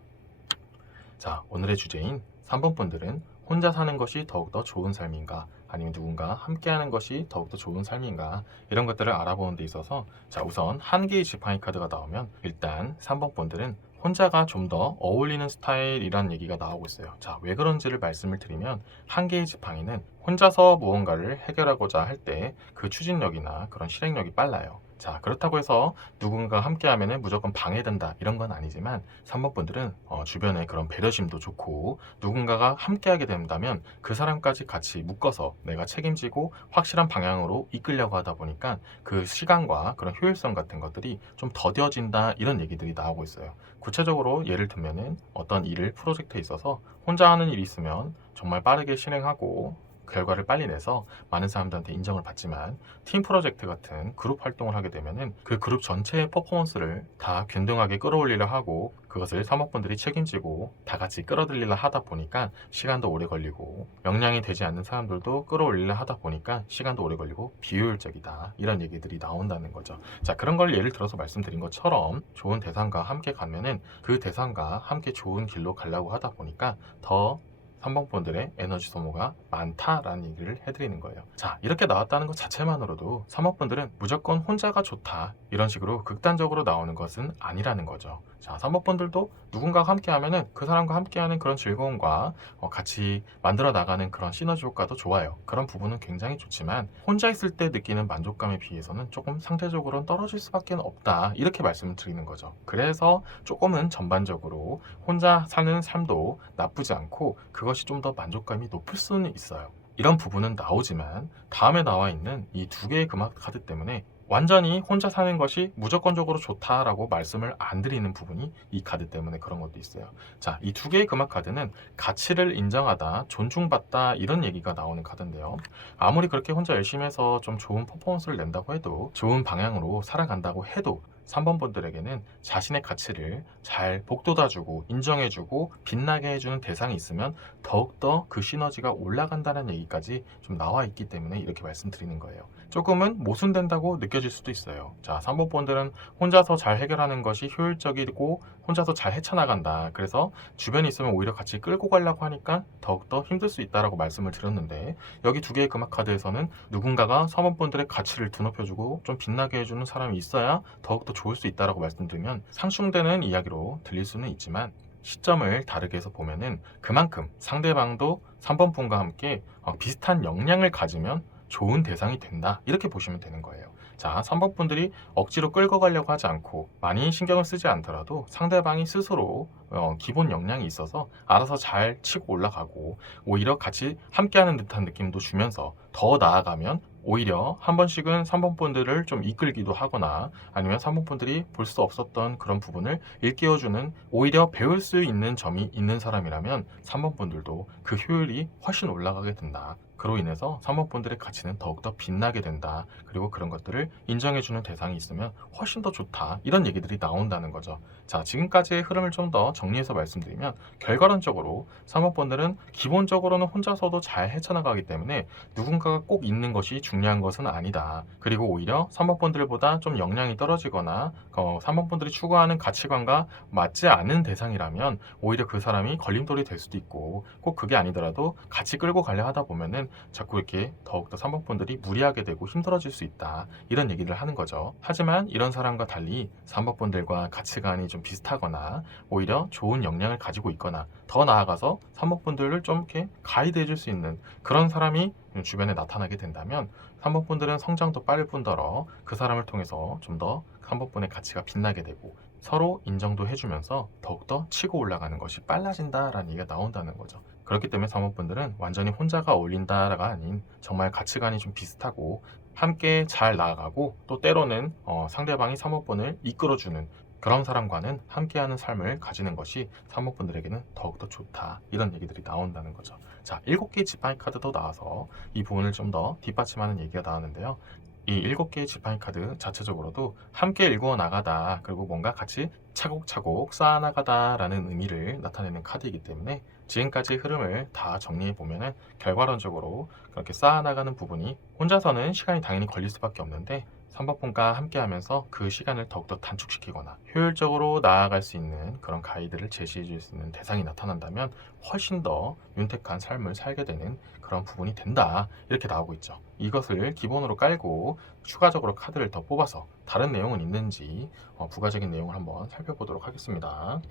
자, 오늘의 주제인 3번 분들은 혼자 사는 것이 더욱더 좋은 삶인가, 아니면 누군가 함께하는 것이 더욱더 좋은 삶인가, 이런 것들을 알아보는 데 있어서, 자, 우선 한 개의 지팡이 카드가 나오면 일단 3번 분들은 혼자가 좀 더 어울리는 스타일이라는 얘기가 나오고 있어요. 자, 왜 그런지를 말씀을 드리면, 한 개의 지팡이는 혼자서 무언가를 해결하고자 할 때 그 추진력이나 그런 실행력이 빨라요. 자, 그렇다고 해서 누군가 함께 하면 무조건 방해된다, 이런 건 아니지만 3번 분들은 주변에 그런 배려심도 좋고, 누군가가 함께 하게 된다면 그 사람까지 같이 묶어서 내가 책임지고 확실한 방향으로 이끌려고 하다 보니까 그 시간과 그런 효율성 같은 것들이 좀 더뎌진다, 이런 얘기들이 나오고 있어요. 구체적으로 예를 들면은 어떤 일을, 프로젝트에 있어서 혼자 하는 일이 있으면 정말 빠르게 실행하고 결과를 빨리 내서 많은 사람들한테 인정을 받지만, 팀 프로젝트 같은 그룹 활동을 하게 되면은 그 그룹 전체의 퍼포먼스를 다 균등하게 끌어올리려 하고 그것을 3번 분들이 책임지고 다 같이 끌어들이려 하다 보니까 시간도 오래 걸리고, 역량이 되지 않는 사람들도 끌어올리려 하다 보니까 시간도 오래 걸리고 비효율적이다, 이런 얘기들이 나온다는 거죠. 자, 그런 걸 예를 들어서 말씀드린 것처럼 좋은 대상과 함께 가면은 그 대상과 함께 좋은 길로 가려고 하다 보니까 더 3번 분들의 에너지 소모가 많다라는 얘기를 해드리는 거예요. 자, 이렇게 나왔다는 것 자체만으로도 3번 분들은 무조건 혼자가 좋다, 이런 식으로 극단적으로 나오는 것은 아니라는 거죠. 자, 3번 분들도 누군가가 함께 하면은 그 사람과 함께하는 그런 즐거움과 같이 만들어 나가는 그런 시너지 효과도 좋아요. 그런 부분은 굉장히 좋지만 혼자 있을 때 느끼는 만족감에 비해서는 조금 상대적으로는 떨어질 수밖에 없다, 이렇게 말씀을 드리는 거죠. 그래서 조금은 전반적으로 혼자 사는 삶도 나쁘지 않고 그것이 좀 더 만족감이 높을 수는 있어요. 이런 부분은 나오지만 다음에 나와 있는 이 두 개의 금화 카드 때문에 완전히 혼자 사는 것이 무조건적으로 좋다라고 말씀을 안 드리는 부분이 이 카드 때문에 그런 것도 있어요. 자, 이 두 개의 금화 카드는 가치를 인정하다, 존중받다, 이런 얘기가 나오는 카드인데요. 아무리 그렇게 혼자 열심히 해서 좀 좋은 퍼포먼스를 낸다고 해도, 좋은 방향으로 살아간다고 해도 3번 분들에게는 자신의 가치를 잘 복돋아주고 인정해주고 빛나게 해주는 대상이 있으면 더욱더 그 시너지가 올라간다는 얘기까지 좀 나와 있기 때문에 이렇게 말씀드리는 거예요. 조금은 모순된다고 느껴질 수도 있어요. 자, 3번 분들은 혼자서 잘 해결하는 것이 효율적이고 혼자서 잘 헤쳐나간다, 그래서 주변에 있으면 오히려 같이 끌고 가려고 하니까 더욱더 힘들 수 있다라고 말씀을 드렸는데, 여기 두 개의 금화 카드에서는 누군가가 3번 분들의 가치를 드높여주고 좀 빛나게 해주는 사람이 있어야 더욱더 좋을 수 있다라고 말씀드리면 상충되는 이야기로 들릴 수는 있지만, 시점을 다르게 해서 보면은 그만큼 상대방도 3번 분과 함께 비슷한 역량을 가지면 좋은 대상이 된다, 이렇게 보시면 되는 거예요. 자, 3번 분들이 억지로 끌고 가려고 하지 않고 많이 신경을 쓰지 않더라도 상대방이 스스로 기본 역량이 있어서 알아서 잘 치고 올라가고, 오히려 같이 함께하는 듯한 느낌도 주면서 더 나아가면 오히려 한 번씩은 3번 분들을 좀 이끌기도 하거나, 아니면 3번 분들이 볼 수 없었던 그런 부분을 일깨워주는, 오히려 배울 수 있는 점이 있는 사람이라면 3번 분들도 그 효율이 훨씬 올라가게 된다. 그로 인해서 3번 분들의 가치는 더욱더 빛나게 된다. 그리고 그런 것들을 인정해주는 대상이 있으면 훨씬 더 좋다, 이런 얘기들이 나온다는 거죠. 자, 지금까지의 흐름을 좀 더 정리해서 말씀드리면, 결과론적으로 3번 분들은 기본적으로는 혼자서도 잘 헤쳐나가기 때문에 누군가가 꼭 있는 것이 중요한 것은 아니다. 그리고 오히려 3번 분들보다 좀 역량이 떨어지거나 3번 분들이 추구하는 가치관과 맞지 않은 대상이라면 오히려 그 사람이 걸림돌이 될 수도 있고, 꼭 그게 아니더라도 같이 끌고 가려 하다 보면은 자꾸 이렇게 더욱더 3번 분들이 무리하게 되고 힘들어질 수 있다, 이런 얘기를 하는 거죠. 하지만 이런 사람과 달리 3번 분들과 가치관이 좀 비슷하거나 오히려 좋은 역량을 가지고 있거나, 더 나아가서 3번 분들을 좀 이렇게 가이드 해줄 수 있는 그런 사람이 주변에 나타나게 된다면 3번 분들은 성장도 빠를 뿐더러 그 사람을 통해서 좀 더 3번 분의 가치가 빛나게 되고 서로 인정도 해주면서 더욱더 치고 올라가는 것이 빨라진다라는 얘기가 나온다는 거죠. 그렇기 때문에 3번 분들은 완전히 혼자가 어울린다가 아닌 정말 가치관이 좀 비슷하고 함께 잘 나아가고, 또 때로는 상대방이 3번 분을 이끌어주는 그런 사람과는 함께하는 삶을 가지는 것이 3번 분들에게는 더욱더 좋다, 이런 얘기들이 나온다는 거죠. 자, 7개의 지팡이 카드도 나와서 이 부분을 좀 더 뒷받침하는 얘기가 나왔는데요. 이 7개의 지팡이 카드 자체적으로도 함께 일구어 나가다, 그리고 뭔가 같이 차곡차곡 쌓아나가다라는 의미를 나타내는 카드이기 때문에 지금까지의 흐름을 다 정리해 보면은 결과론적으로 그렇게 쌓아나가는 부분이 혼자서는 시간이 당연히 걸릴 수밖에 없는데, 3번 분과 함께 하면서 그 시간을 더욱더 단축시키거나 효율적으로 나아갈 수 있는 그런 가이드를 제시해 줄 수 있는 대상이 나타난다면 훨씬 더 윤택한 삶을 살게 되는 그런 부분이 된다, 이렇게 나오고 있죠. 이것을 기본으로 깔고 추가적으로 카드를 더 뽑아서 다른 내용은 있는지 부가적인 내용을 한번 살펴보도록 하겠습니다.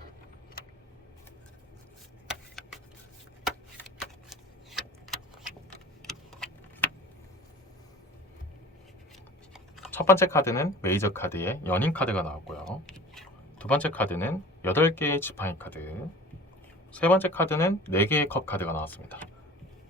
첫 번째 카드는 메이저 카드의 연인 카드가 나왔고요. 두 번째 카드는 8개의 지팡이 카드, 세 번째 카드는 4개의 컵 카드가 나왔습니다.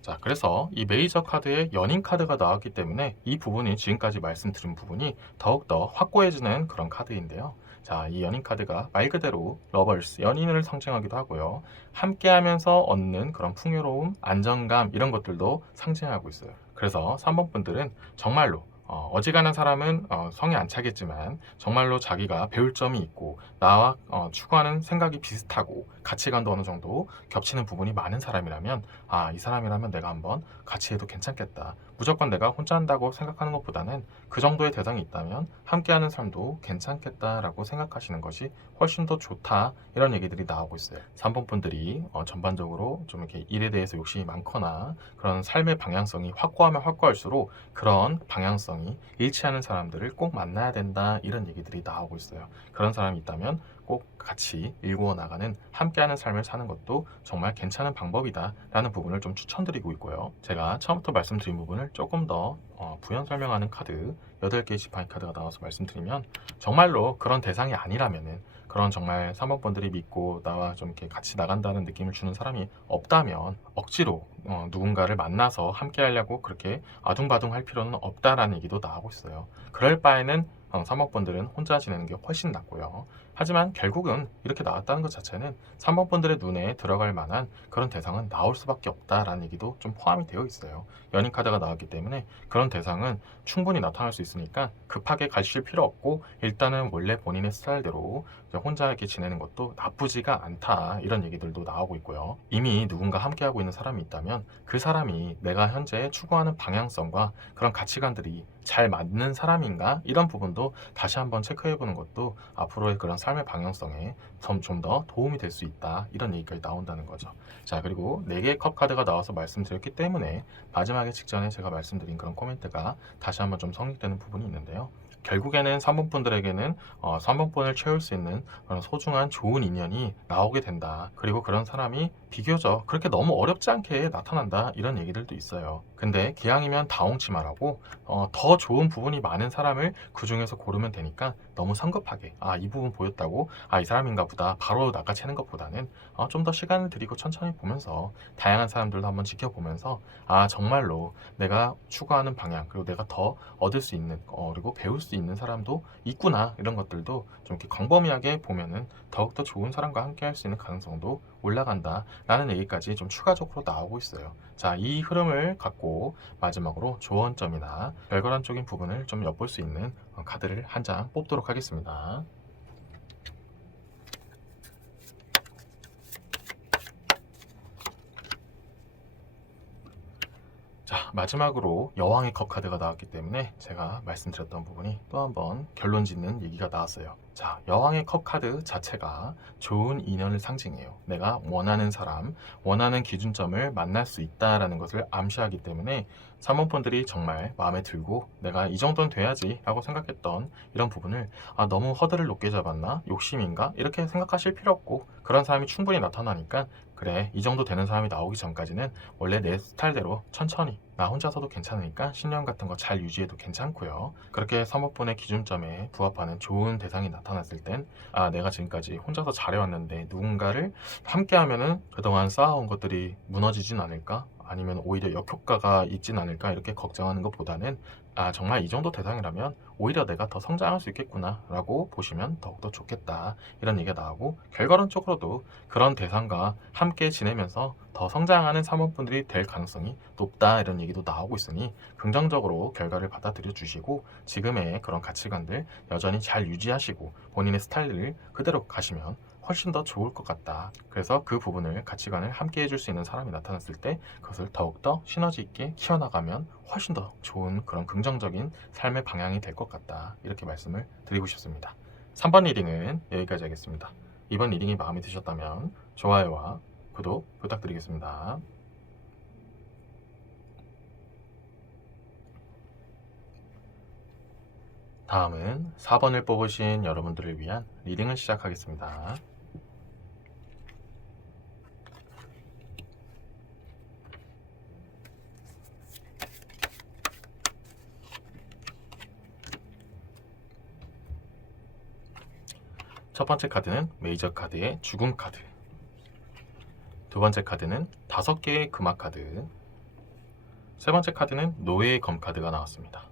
자, 그래서 이 메이저 카드의 연인 카드가 나왔기 때문에 이 부분이 지금까지 말씀드린 부분이 더욱더 확고해지는 그런 카드인데요. 자, 이 연인 카드가 말 그대로 러버스, 연인을 상징하기도 하고요. 함께하면서 얻는 그런 풍요로움, 안정감, 이런 것들도 상징하고 있어요. 그래서 3번 분들은 정말로 어지간한 사람은 성에 안 차겠지만 정말로 자기가 배울 점이 있고 나와 추구하는 생각이 비슷하고 가치관도 어느 정도 겹치는 부분이 많은 사람이라면 이 사람이라면 내가 한번 같이 해도 괜찮겠다. 무조건 내가 혼자 한다고 생각하는 것보다는 그 정도의 대상이 있다면 함께하는 삶도 괜찮겠다라고 생각하시는 것이 훨씬 더 좋다. 이런 얘기들이 나오고 있어요. 3번 분들이 전반적으로 좀 이렇게 일에 대해서 욕심이 많거나 그런 삶의 방향성이 확고하면 확고할수록 그런 방향성이 일치하는 사람들을 꼭 만나야 된다. 이런 얘기들이 나오고 있어요. 그런 사람이 있다면 꼭 같이 일구어 나가는 함께하는 삶을 사는 것도 정말 괜찮은 방법이다 라는 부분을 좀 추천드리고 있고요. 제가 처음부터 말씀드린 부분을 조금 더 부연 설명하는 카드 8개의 지팡이 카드가 나와서 말씀드리면 정말로 그런 대상이 아니라면은 그런 정말 3번 분들이 믿고 나와 좀 이렇게 같이 나간다는 느낌을 주는 사람이 없다면 억지로 누군가를 만나서 함께 하려고 그렇게 아둥바둥 할 필요는 없다라는 얘기도 나오고 있어요. 그럴 바에는 3번 분들은 혼자 지내는 게 훨씬 낫고요. 하지만 결국은 이렇게 나왔다는 것 자체는 3번 분들의 눈에 들어갈 만한 그런 대상은 나올 수밖에 없다라는 얘기도 좀 포함이 되어 있어요. 연인 카드가 나왔기 때문에 그런 대상은 충분히 나타날 수 있으니까 급하게 가실 필요 없고 일단은 원래 본인의 스타일대로 혼자 이렇게 지내는 것도 나쁘지가 않다 이런 얘기들도 나오고 있고요. 이미 누군가 함께하고 있는 사람이 있다면 그 사람이 내가 현재 추구하는 방향성과 그런 가치관들이 잘 맞는 사람인가 이런 부분도 다시 한번 체크해보는 것도 앞으로의 그런 삶의 방향성에 좀 더 도움이 될 수 있다 이런 얘기까지 나온다는 거죠. 자, 그리고 4개의 컵 카드가 나와서 말씀드렸기 때문에 마지막에 직전에 제가 말씀드린 그런 코멘트가 다시 한번 좀 성립되는 부분이 있는데요. 결국에는 3번 분들에게는 3번 분을 채울 수 있는 그런 소중한 좋은 인연이 나오게 된다. 그리고 그런 사람이 비교적 그렇게 너무 어렵지 않게 나타난다. 이런 얘기들도 있어요. 근데 기왕이면 다홍치마라고 더 좋은 부분이 많은 사람을 그 중에서 고르면 되니까 너무 성급하게 이 부분 보였다고 이 사람인가 보다 바로 낚아채는 것보다는 좀 더 시간을 들이고 천천히 보면서 다양한 사람들도 한번 지켜보면서 정말로 내가 추구하는 방향 그리고 내가 더 얻을 수 있는 그리고 배울 수 있는 사람도 있구나 이런 것들도 좀 이렇게 광범위하게 보면은 더욱더 좋은 사람과 함께 할 수 있는 가능성도 올라간다 라는 얘기까지 좀 추가적으로 나오고 있어요. 자, 이 흐름을 갖고 마지막으로 조언점이나 결과론적인 부분을 좀 엿볼 수 있는 카드를 한 장 뽑도록 하겠습니다. 자, 마지막으로 여왕의 컵 카드가 나왔기 때문에 제가 말씀드렸던 부분이 또 한번 결론 짓는 얘기가 나왔어요. 자, 여왕의 컵 카드 자체가 좋은 인연을 상징해요. 내가 원하는 사람, 원하는 기준점을 만날 수 있다라는 것을 암시하기 때문에 3번 분들이 정말 마음에 들고 내가 이 정도는 돼야지 라고 생각했던 이런 부분을 너무 허들을 높게 잡았나? 욕심인가? 이렇게 생각하실 필요 없고 그런 사람이 충분히 나타나니까 그래, 이 정도 되는 사람이 나오기 전까지는 원래 내 스타일대로 천천히 나 혼자서도 괜찮으니까 신념 같은 거 잘 유지해도 괜찮고요. 그렇게 3번분의 기준점에 부합하는 좋은 대상이 나타났을 땐 내가 지금까지 혼자서 잘해왔는데 누군가를 함께 하면은 그동안 쌓아온 것들이 무너지진 않을까? 아니면 오히려 역효과가 있진 않을까? 이렇게 걱정하는 것보다는 정말 이 정도 대상이라면 오히려 내가 더 성장할 수 있겠구나 라고 보시면 더욱더 좋겠다 이런 얘기가 나오고 결과론적으로도 그런 대상과 함께 지내면서 더 성장하는 3번분들이 될 가능성이 높다 이런 얘기도 나오고 있으니 긍정적으로 결과를 받아들여 주시고 지금의 그런 가치관들 여전히 잘 유지하시고 본인의 스타일을 그대로 가시면 훨씬 더 좋을 것 같다. 그래서 그 부분을 가치관을 함께 해줄 수 있는 사람이 나타났을 때 그것을 더욱더 시너지 있게 키워나가면 훨씬 더 좋은 그런 긍정적인 삶의 방향이 될 것 같다. 이렇게 말씀을 드리고 싶습니다. 3번 리딩은 여기까지 하겠습니다. 이번 리딩이 마음에 드셨다면 좋아요와 구독 부탁드리겠습니다. 다음은 4번을 뽑으신 여러분들을 위한 리딩을 시작하겠습니다. 첫 번째 카드는 메이저 카드의 죽음 카드, 두 번째 카드는 5개의 금화 카드, 세 번째 카드는 노예의 검 카드가 나왔습니다.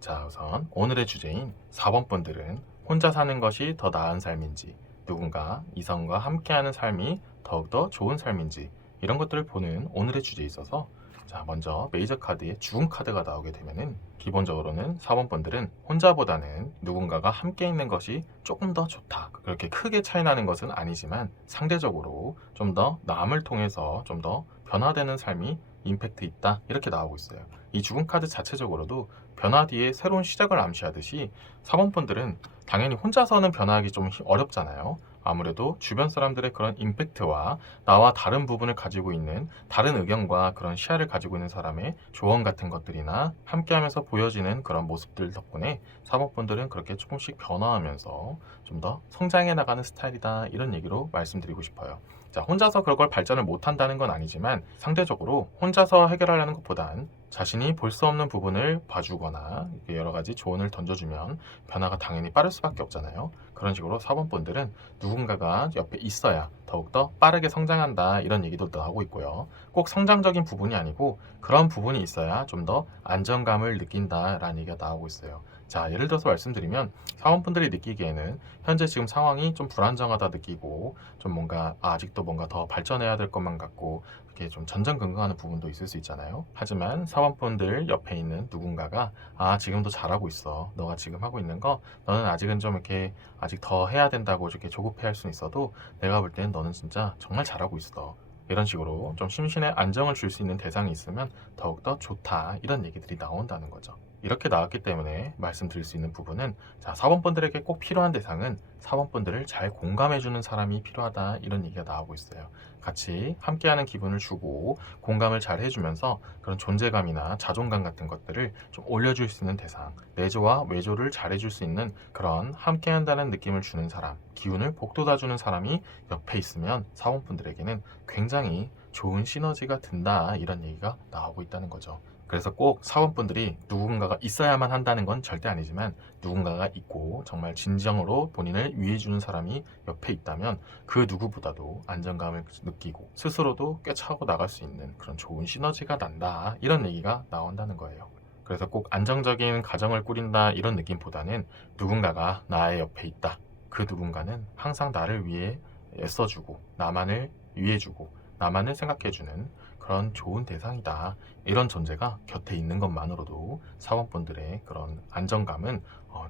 자, 우선 오늘의 주제인 4번 분들은 혼자 사는 것이 더 나은 삶인지 누군가 이성과 함께하는 삶이 더욱더 좋은 삶인지 이런 것들을 보는 오늘의 주제에 있어서 자, 먼저 메이저 카드에 죽은 카드가 나오게 되면은 기본적으로는 4번 분들은 혼자보다는 누군가가 함께 있는 것이 조금 더 좋다. 그렇게 크게 차이 나는 것은 아니지만 상대적으로 좀 더 남을 통해서 좀 더 변화되는 삶이 임팩트 있다. 이렇게 나오고 있어요. 이 죽은 카드 자체적으로도 변화 뒤에 새로운 시작을 암시하듯이 4번 분들은 당연히 혼자서는 변화하기 좀 어렵잖아요. 아무래도 주변 사람들의 그런 임팩트와 나와 다른 부분을 가지고 있는 다른 의견과 그런 시야를 가지고 있는 사람의 조언 같은 것들이나 함께하면서 보여지는 그런 모습들 덕분에 사모분들은 그렇게 조금씩 변화하면서 좀 더 성장해 나가는 스타일이다, 이런 얘기로 말씀드리고 싶어요. 자, 혼자서 그걸 발전을 못한다는 건 아니지만 상대적으로 혼자서 해결하려는 것보단 자신이 볼 수 없는 부분을 봐주거나 여러 가지 조언을 던져주면 변화가 당연히 빠를 수밖에 없잖아요. 그런 식으로 4번 분들은 누군가가 옆에 있어야 더욱더 빠르게 성장한다, 이런 얘기도 나오고 있고요. 꼭 성장적인 부분이 아니고 그런 부분이 있어야 좀 더 안정감을 느낀다라는 얘기가 나오고 있어요. 자, 예를 들어서 말씀드리면 사원분들이 느끼기에는 현재 지금 상황이 좀 불안정하다 느끼고 좀 뭔가 아직도 뭔가 더 발전해야 될 것만 같고 이렇게 좀 전전긍긍하는 부분도 있을 수 있잖아요. 하지만 사원분들 옆에 있는 누군가가 지금도 잘하고 있어, 너가 지금 하고 있는 거 너는 아직은 좀 이렇게 아직 더 해야 된다고 이렇게 조급해할 수는 있어도 내가 볼 때는 너는 진짜 정말 잘하고 있어, 이런 식으로 좀 심신에 안정을 줄 수 있는 대상이 있으면 더욱더 좋다, 이런 얘기들이 나온다는 거죠. 이렇게 나왔기 때문에 말씀드릴 수 있는 부분은, 자, 사원분들에게 꼭 필요한 대상은 사원분들을 잘 공감해주는 사람이 필요하다, 이런 얘기가 나오고 있어요. 같이 함께하는 기분을 주고 공감을 잘 해주면서 그런 존재감이나 자존감 같은 것들을 좀 올려줄 수 있는 대상, 내조와 외조를 잘 해줄 수 있는 그런 함께한다는 느낌을 주는 사람, 기운을 복돋아주는 사람이 옆에 있으면 사원분들에게는 굉장히 좋은 시너지가 든다, 이런 얘기가 나오고 있다는 거죠. 그래서 꼭 사원분들이 누군가가 있어야만 한다는 건 절대 아니지만 누군가가 있고 정말 진정으로 본인을 위해주는 사람이 옆에 있다면 그 누구보다도 안정감을 느끼고 스스로도 꿰차고 나갈 수 있는 그런 좋은 시너지가 난다, 이런 얘기가 나온다는 거예요. 그래서 꼭 안정적인 가정을 꾸린다, 이런 느낌보다는 누군가가 나의 옆에 있다, 그 누군가는 항상 나를 위해 애써주고 나만을 위해주고 나만을 생각해주는 그런 좋은 대상이다, 이런 존재가 곁에 있는 것만으로도 사원분들의 그런 안정감은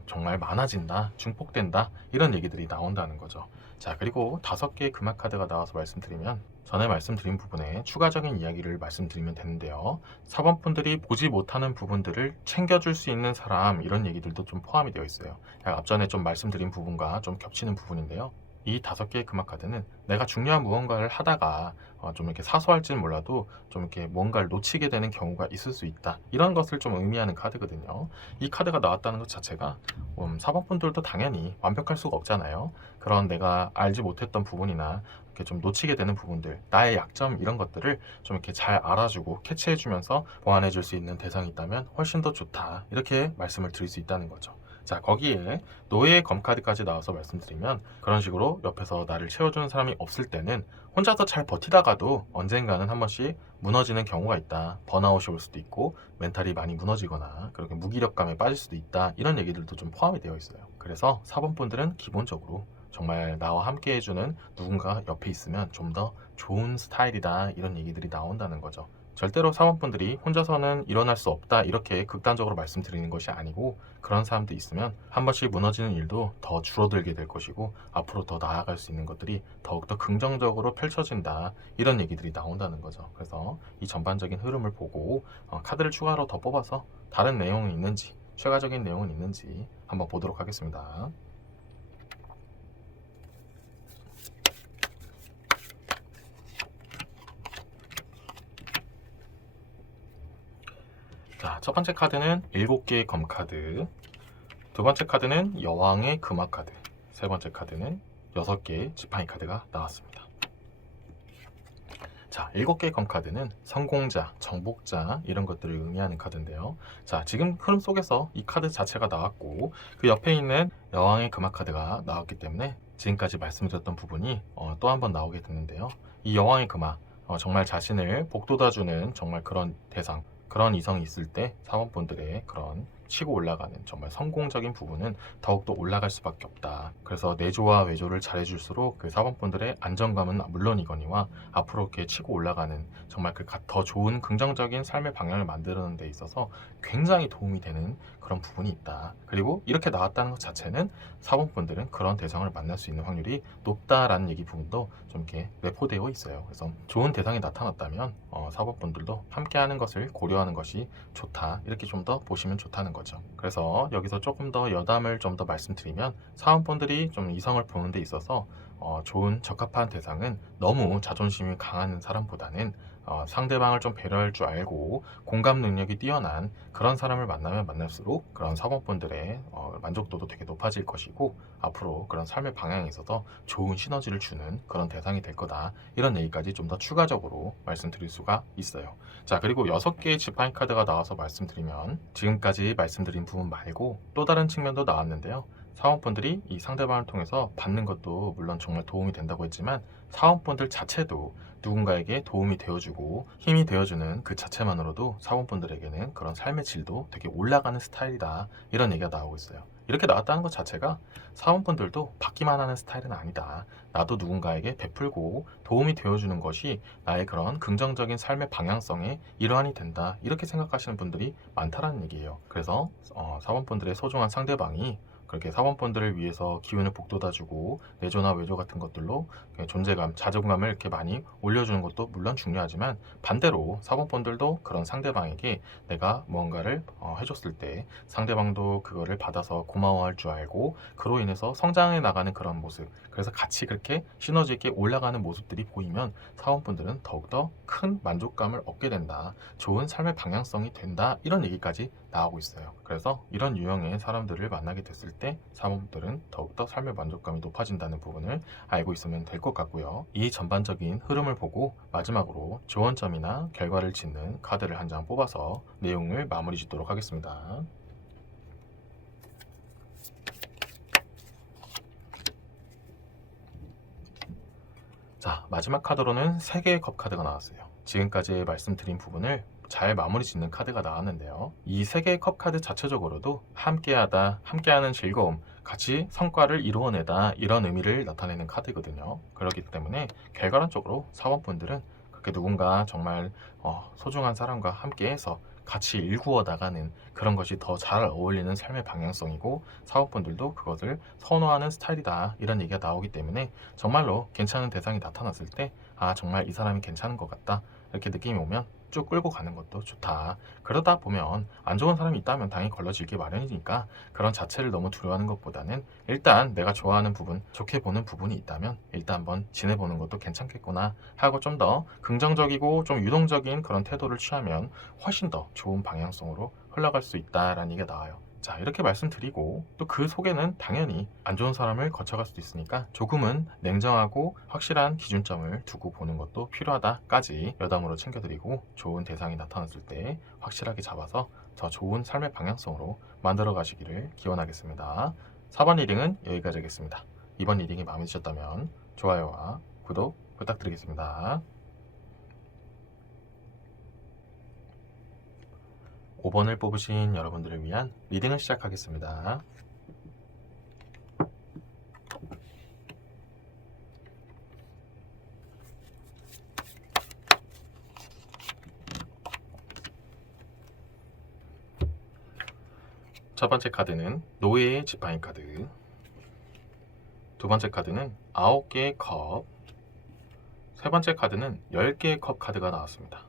정말 많아진다, 증폭된다, 이런 얘기들이 나온다는 거죠. 자, 그리고 5개의 금화 카드가 나와서 말씀드리면 전에 말씀드린 부분에 추가적인 이야기를 말씀드리면 되는데요. 사원분들이 보지 못하는 부분들을 챙겨줄 수 있는 사람, 이런 얘기들도 좀 포함이 되어 있어요. 앞전에 좀 말씀드린 부분과 좀 겹치는 부분인데요. 이 5개의 금화 카드는 내가 중요한 무언가를 하다가 좀 이렇게 사소할지는 몰라도 좀 이렇게 뭔가를 놓치게 되는 경우가 있을 수 있다, 이런 것을 좀 의미하는 카드거든요. 이 카드가 나왔다는 것 자체가 사법분들도 당연히 완벽할 수가 없잖아요. 그런 내가 알지 못했던 부분이나 이렇게 좀 놓치게 되는 부분들, 나의 약점, 이런 것들을 좀 이렇게 잘 알아주고 캐치해주면서 보완해 줄 수 있는 대상이 있다면 훨씬 더 좋다, 이렇게 말씀을 드릴 수 있다는 거죠. 자, 거기에 노예의 검카드까지 나와서 말씀드리면 그런 식으로 옆에서 나를 채워주는 사람이 없을 때는 혼자서 잘 버티다가도 언젠가는 한 번씩 무너지는 경우가 있다. 번아웃이 올 수도 있고 멘탈이 많이 무너지거나 그렇게 무기력감에 빠질 수도 있다, 이런 얘기들도 좀 포함이 되어 있어요. 그래서 사범분들은 기본적으로 정말 나와 함께 해주는 누군가 옆에 있으면 좀 더 좋은 스타일이다, 이런 얘기들이 나온다는 거죠. 절대로 사원분들이 혼자서는 일어날 수 없다, 이렇게 극단적으로 말씀드리는 것이 아니고 그런 사람도 있으면 한 번씩 무너지는 일도 더 줄어들게 될 것이고 앞으로 더 나아갈 수 있는 것들이 더욱더 긍정적으로 펼쳐진다, 이런 얘기들이 나온다는 거죠. 그래서 이 전반적인 흐름을 보고 카드를 추가로 더 뽑아서 다른 내용이 있는지, 추가적인 내용은 있는지 한번 보도록 하겠습니다. 자, 첫 번째 카드는 7개의 검카드, 두 번째 카드는 여왕의 금화 카드, 세 번째 카드는 6개의 지팡이 카드가 나왔습니다. 자, 7개의 검카드는 성공자, 정복자, 이런 것들을 의미하는 카드인데요. 자, 지금 흐름 속에서 이 카드 자체가 나왔고 그 옆에 있는 여왕의 금화 카드가 나왔기 때문에 지금까지 말씀드렸던 부분이 또 한 번 나오게 됐는데요. 이 여왕의 금화, 정말 자신을 복돋아주는 정말 그런 대상, 그런 이성이 있을 때 사원분들의 그런 치고 올라가는 정말 성공적인 부분은 더욱더 올라갈 수밖에 없다. 그래서 내조와 외조를 잘해줄수록 그 사원분들의 안정감은 물론이거니와 앞으로 이렇게 치고 올라가는 정말 그 더 좋은 긍정적인 삶의 방향을 만드는 데 있어서 굉장히 도움이 되는 그런 부분이 있다. 그리고 이렇게 나왔다는 것 자체는 사원분들은 그런 대상을 만날 수 있는 확률이 높다라는 얘기 부분도 좀 이렇게 내포되어 있어요. 그래서 좋은 대상이 나타났다면 사원분들도 함께하는 것을 고려하는 것이 좋다. 이렇게 좀 더 보시면 좋다는 거죠. 그래서 여기서 조금 더 여담을 좀 더 말씀드리면 사원분들이 좀 이성을 보는 데 있어서 좋은 적합한 대상은 너무 자존심이 강한 사람보다는 상대방을 좀 배려할 줄 알고 공감 능력이 뛰어난 그런 사람을 만나면 만날수록 그런 사원분들의 만족도도 되게 높아질 것이고 앞으로 그런 삶의 방향에 있어서 좋은 시너지를 주는 그런 대상이 될 거다. 이런 얘기까지 좀 더 추가적으로 말씀드릴 수가 있어요. 자, 그리고 6개의 지팡이 카드가 나와서 말씀드리면 지금까지 말씀드린 부분 말고 또 다른 측면도 나왔는데요. 사원분들이 이 상대방을 통해서 받는 것도 물론 정말 도움이 된다고 했지만 사원분들 자체도 누군가에게 도움이 되어주고 힘이 되어주는 그 자체만으로도 사원분들에게는 그런 삶의 질도 되게 올라가는 스타일이다. 이런 얘기가 나오고 있어요. 이렇게 나왔다는 것 자체가 사원분들도 받기만 하는 스타일은 아니다. 나도 누군가에게 베풀고 도움이 되어주는 것이 나의 그런 긍정적인 삶의 방향성의 일환이 된다. 이렇게 생각하시는 분들이 많다라는 얘기예요. 그래서 사원분들의 소중한 상대방이 그렇게 사원분들을 위해서 기운을 북돋아주고 내조나 외조 같은 것들로 존재감, 자존감을 이렇게 많이 올려주는 것도 물론 중요하지만 반대로 사원분들도 그런 상대방에게 내가 뭔가를 해줬을 때 상대방도 그거를 받아서 고마워할 줄 알고 그로 인해서 성장해 나가는 그런 모습, 그래서 같이 그렇게 시너지 있게 올라가는 모습들이 보이면 사원분들은 더욱더 큰 만족감을 얻게 된다. 좋은 삶의 방향성이 된다. 이런 얘기까지 나오고 있어요. 그래서 이런 유형의 사람들을 만나게 됐을 때 사원분들은 더욱더 삶의 만족감이 높아진다는 부분을 알고 있으면 될 것 같고요. 이 전반적인 흐름을 보고 마지막으로 조언점이나 결과를 짓는 카드를 한 장 뽑아서 내용을 마무리 짓도록 하겠습니다. 자, 마지막 카드로는 3개의 컵 카드가 나왔어요. 지금까지 말씀드린 부분을 잘 마무리 짓는 카드가 나왔는데요. 이 3개의 컵 카드 자체적으로도 함께하다, 함께하는 즐거움, 같이 성과를 이루어내다 이런 의미를 나타내는 카드거든요. 그렇기 때문에 결과론적으로 사원분들은 그렇게 누군가 정말 소중한 사람과 함께해서 같이 일구어 나가는 그런 것이 더 잘 어울리는 삶의 방향성이고 사업분들도 그것을 선호하는 스타일이다 이런 얘기가 나오기 때문에 정말로 괜찮은 대상이 나타났을 때 정말 이 사람이 괜찮은 것 같다 이렇게 느낌이 오면 쭉 끌고 가는 것도 좋다. 그러다 보면 안 좋은 사람이 있다면 당연히 걸러질게 마련이니까 그런 자체를 너무 두려워하는 것보다는 일단 내가 좋아하는 부분, 좋게 보는 부분이 있다면 일단 한번 지내보는 것도 괜찮겠구나 하고 좀 더 긍정적이고 좀 유동적인 그런 태도를 취하면 훨씬 더 좋은 방향성으로 흘러갈 수 있다라는 얘기가 나와요. 자, 이렇게 말씀드리고 또 그 속에는 당연히 안 좋은 사람을 거쳐갈 수도 있으니까 조금은 냉정하고 확실한 기준점을 두고 보는 것도 필요하다까지 여담으로 챙겨드리고 좋은 대상이 나타났을 때 확실하게 잡아서 더 좋은 삶의 방향성으로 만들어 가시기를 기원하겠습니다. 4번 리딩은 여기까지 하겠습니다. 이번 리딩이 마음에 드셨다면 좋아요와 구독 부탁드리겠습니다. 5번을 뽑으신 여러분들을 위한 리딩을 시작하겠습니다. 첫 번째 카드는 노예의 지팡이 카드, 두 번째 카드는 9개의 컵, 세 번째 카드는 10개의 컵 카드가 나왔습니다.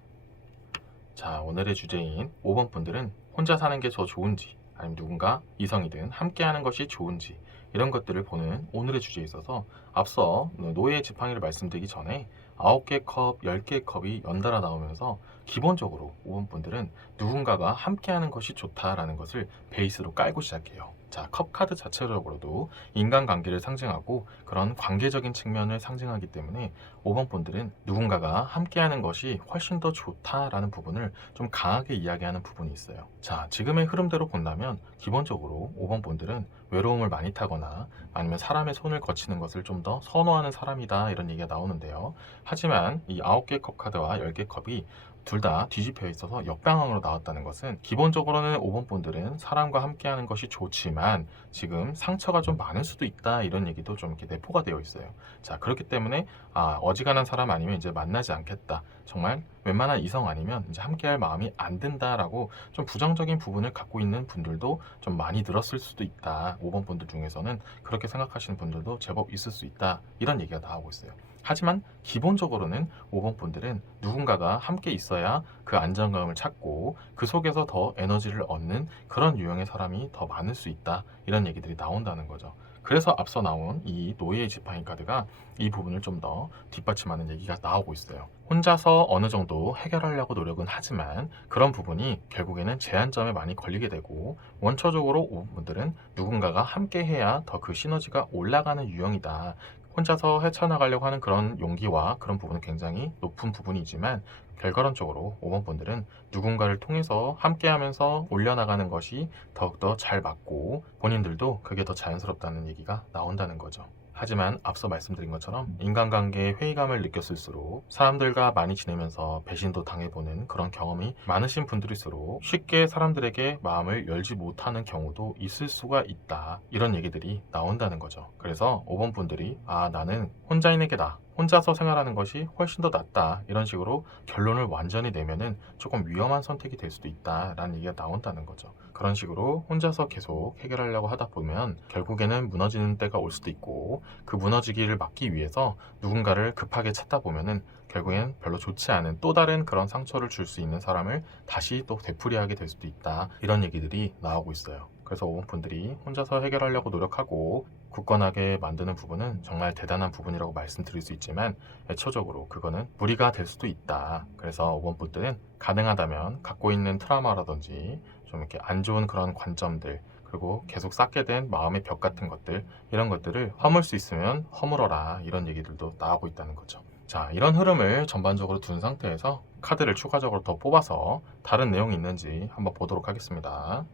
자, 오늘의 주제인 5번 분들은 혼자 사는 게 더 좋은지 아니면 누군가 이성이든 함께하는 것이 좋은지 이런 것들을 보는 오늘의 주제에 있어서 앞서 노예의 지팡이를 말씀드리기 전에 9개 컵, 10개의 컵이 연달아 나오면서 기본적으로 5번 분들은 누군가가 함께하는 것이 좋다라는 것을 베이스로 깔고 시작해요. 자, 컵 카드 자체적으로도 인간관계를 상징하고 그런 관계적인 측면을 상징하기 때문에 5번 분들은 누군가가 함께하는 것이 훨씬 더 좋다라는 부분을 좀 강하게 이야기하는 부분이 있어요. 자, 지금의 흐름대로 본다면 기본적으로 5번 분들은 외로움을 많이 타거나 아니면 사람의 손을 거치는 것을 좀 더 선호하는 사람이다 이런 얘기가 나오는데요. 하지만 이 9개 컵 카드와 10개 컵이 둘 다 뒤집혀 있어서 역방향으로 나왔다는 것은 기본적으로는 5번 분들은 사람과 함께하는 것이 좋지만 지금 상처가 좀 많을 수도 있다 이런 얘기도 좀 이렇게 내포가 되어 있어요. 자, 그렇기 때문에 어지간한 사람 아니면 이제 만나지 않겠다. 정말 웬만한 이성 아니면 이제 함께할 마음이 안 든다라고 좀 부정적인 부분을 갖고 있는 분들도 좀 많이 늘었을 수도 있다. 5번 분들 중에서는 그렇게 생각하시는 분들도 제법 있을 수 있다. 이런 얘기가 나오고 있어요. 하지만 기본적으로는 5번 분들은 누군가가 함께 있어야 그 안정감을 찾고 그 속에서 더 에너지를 얻는 그런 유형의 사람이 더 많을 수 있다. 이런 얘기들이 나온다는 거죠. 그래서 앞서 나온 이 노예의 지팡이 카드가 이 부분을 좀 더 뒷받침하는 얘기가 나오고 있어요. 혼자서 어느 정도 해결하려고 노력은 하지만 그런 부분이 결국에는 제한점에 많이 걸리게 되고 원초적으로 5번 분들은 누군가가 함께 해야 더 그 시너지가 올라가는 유형이다. 혼자서 헤쳐나가려고 하는 그런 용기와 그런 부분은 굉장히 높은 부분이지만 결과론적으로 5번 분들은 누군가를 통해서 함께하면서 올려나가는 것이 더욱더 잘 맞고 본인들도 그게 더 자연스럽다는 얘기가 나온다는 거죠. 하지만 앞서 말씀드린 것처럼 인간관계에 회의감을 느꼈을수록 사람들과 많이 지내면서 배신도 당해보는 그런 경험이 많으신 분들일수록 쉽게 사람들에게 마음을 열지 못하는 경우도 있을 수가 있다. 이런 얘기들이 나온다는 거죠. 그래서 5번 분들이 나는 혼자인에게 혼자서 생활하는 것이 훨씬 더 낫다. 이런 식으로 결론을 완전히 내면은 조금 위험한 선택이 될 수도 있다라는 얘기가 나온다는 거죠. 그런 식으로 혼자서 계속 해결하려고 하다 보면 결국에는 무너지는 때가 올 수도 있고 그 무너지기를 막기 위해서 누군가를 급하게 찾다 보면은 결국엔 별로 좋지 않은 또 다른 그런 상처를 줄 수 있는 사람을 다시 또 되풀이하게 될 수도 있다. 이런 얘기들이 나오고 있어요. 그래서 5번 분들이 혼자서 해결하려고 노력하고 굳건하게 만드는 부분은 정말 대단한 부분이라고 말씀드릴 수 있지만 애초적으로 그거는 무리가 될 수도 있다. 그래서 5번 분들은 가능하다면 갖고 있는 트라우마라든지 좀 이렇게 안 좋은 그런 관점들 그리고 계속 쌓게 된 마음의 벽 같은 것들 이런 것들을 허물 수 있으면 허물어라 이런 얘기들도 나오고 있다는 거죠. 자, 이런 흐름을 전반적으로 둔 상태에서 카드를 추가적으로 더 뽑아서 다른 내용이 있는지 한번 보도록 하겠습니다.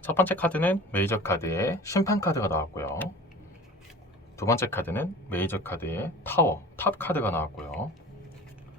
첫 번째 카드는 메이저 카드의 심판 카드가 나왔고요. 두 번째 카드는 메이저 카드의 타워, 탑 카드가 나왔고요.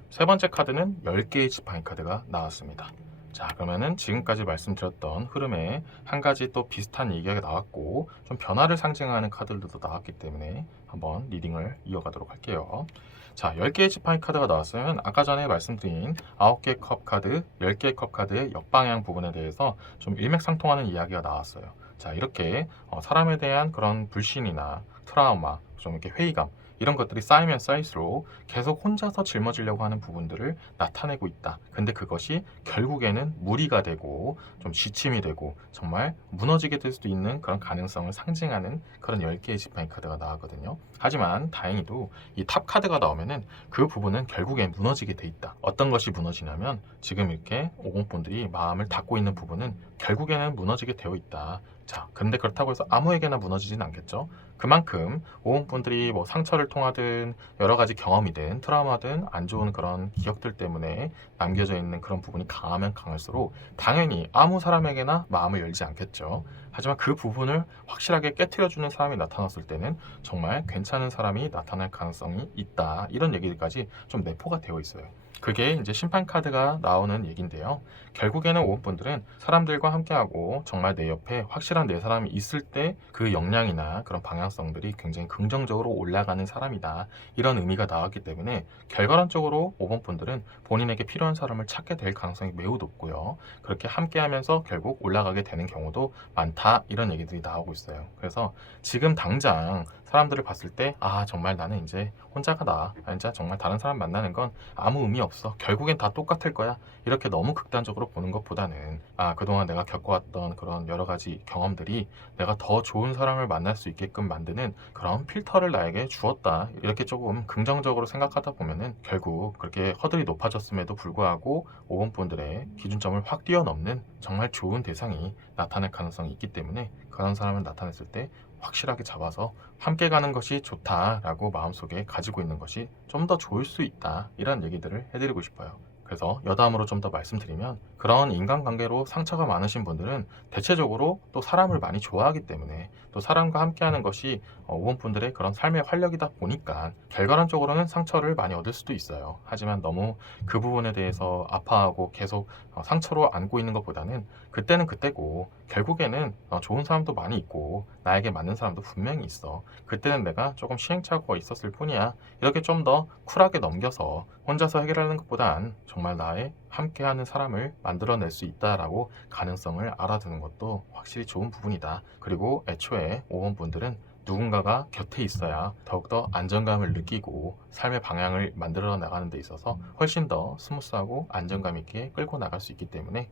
세 번째 카드는 10개의 지팡이 카드가 나왔습니다. 자, 그러면은 지금까지 말씀드렸던 흐름에 한 가지 또 비슷한 얘기가 나왔고 좀 변화를 상징하는 카드들도 나왔기 때문에 한번 리딩을 이어가도록 할게요. 자, 10개의 지팡이 카드가 나왔으면 아까 전에 말씀드린 9개의 컵 카드, 10개의 컵 카드의 역방향 부분에 대해서 좀 일맥상통하는 이야기가 나왔어요. 자, 이렇게 사람에 대한 그런 불신이나 트라우마, 좀 이렇게 회의감 이런 것들이 쌓이면 쌓일수록 계속 혼자서 짊어지려고 하는 부분들을 나타내고 있다. 근데 그것이 결국에는 무리가 되고 좀 지침이 되고 정말 무너지게 될 수도 있는 그런 가능성을 상징하는 그런 10개의 지팡이 카드가 나왔거든요. 하지만 다행히도 이 탑 카드가 나오면은 그 부분은 결국엔 무너지게 돼 있다. 어떤 것이 무너지냐면 지금 이렇게 50분들이 마음을 닫고 있는 부분은 결국에는 무너지게 되어 있다. 자, 근데 그렇다고 해서 아무에게나 무너지진 않겠죠. 그만큼 50분들이 뭐 상처를 통하든 여러 가지 경험이든 트라우마든 안 좋은 그런 기억들 때문에 남겨져 있는 그런 부분이 강하면 강할수록 당연히 아무 사람에게나 마음을 열지 않겠죠. 하지만 그 부분을 확실하게 깨트려주는 사람이 나타났을 때는 정말 괜찮은 사람이 나타날 가능성이 있다. 이런 얘기까지 좀 내포가 되어 있어요. 그게 이제 심판 카드가 나오는 얘기인데요. 결국에는 5번분들은 사람들과 함께하고 정말 내 옆에 확실한 내 사람이 있을 때 그 역량이나 그런 방향성들이 굉장히 긍정적으로 올라가는 사람이다. 이런 의미가 나왔기 때문에 결과론적으로 5번분들은 본인에게 필요한 사람을 찾게 될 가능성이 매우 높고요. 그렇게 함께하면서 결국 올라가게 되는 경우도 많다. 이런 얘기들이 나오고 있어요. 그래서 지금 당장 사람들을 봤을 때 정말 나는 이제 혼자가 나아. 진짜 정말 다른 사람 만나는 건 아무 의미 없어. 결국엔 다 똑같을 거야. 이렇게 너무 극단적으로 보는 것보다는 그동안 내가 겪어왔던 그런 여러 가지 경험들이 내가 더 좋은 사람을 만날 수 있게끔 만드는 그런 필터를 나에게 주었다. 이렇게 조금 긍정적으로 생각하다 보면은 결국 그렇게 허들이 높아졌음에도 불구하고 5번분들의 기준점을 확 뛰어넘는 정말 좋은 대상이 나타날 가능성이 있기 때문에 그런 사람을 나타냈을 때 확실하게 잡아서 함께 가는 것이 좋다라고 마음속에 가지고 있는 것이 좀 더 좋을 수 있다. 이런 얘기들을 해드리고 싶어요. 그래서 여담으로 좀 더 말씀드리면 그런 인간관계로 상처가 많으신 분들은 대체적으로 또 사람을 많이 좋아하기 때문에 또 사람과 함께하는 것이 5번 분들의 그런 삶의 활력이다 보니까 결과론적으로는 상처를 많이 얻을 수도 있어요. 하지만 너무 그 부분에 대해서 아파하고 계속 상처로 안고 있는 것보다는 그때는 그때고 결국에는 좋은 사람도 많이 있고 나에게 맞는 사람도 분명히 있어. 그때는 내가 조금 시행착오가 있었을 뿐이야. 이렇게 좀 더 쿨하게 넘겨서 혼자서 해결하는 것보단 정말 나의 함께하는 사람을 만들어낼 수 있다라고 가능성을 알아두는 것도 확실히 좋은 부분이다. 그리고 애초에 5번 분들은 누군가가 곁에 있어야 더욱더 안정감을 느끼고 삶의 방향을 만들어 나가는 데 있어서 훨씬 더 스무스하고 안정감 있게 끌고 나갈 수 있기 때문에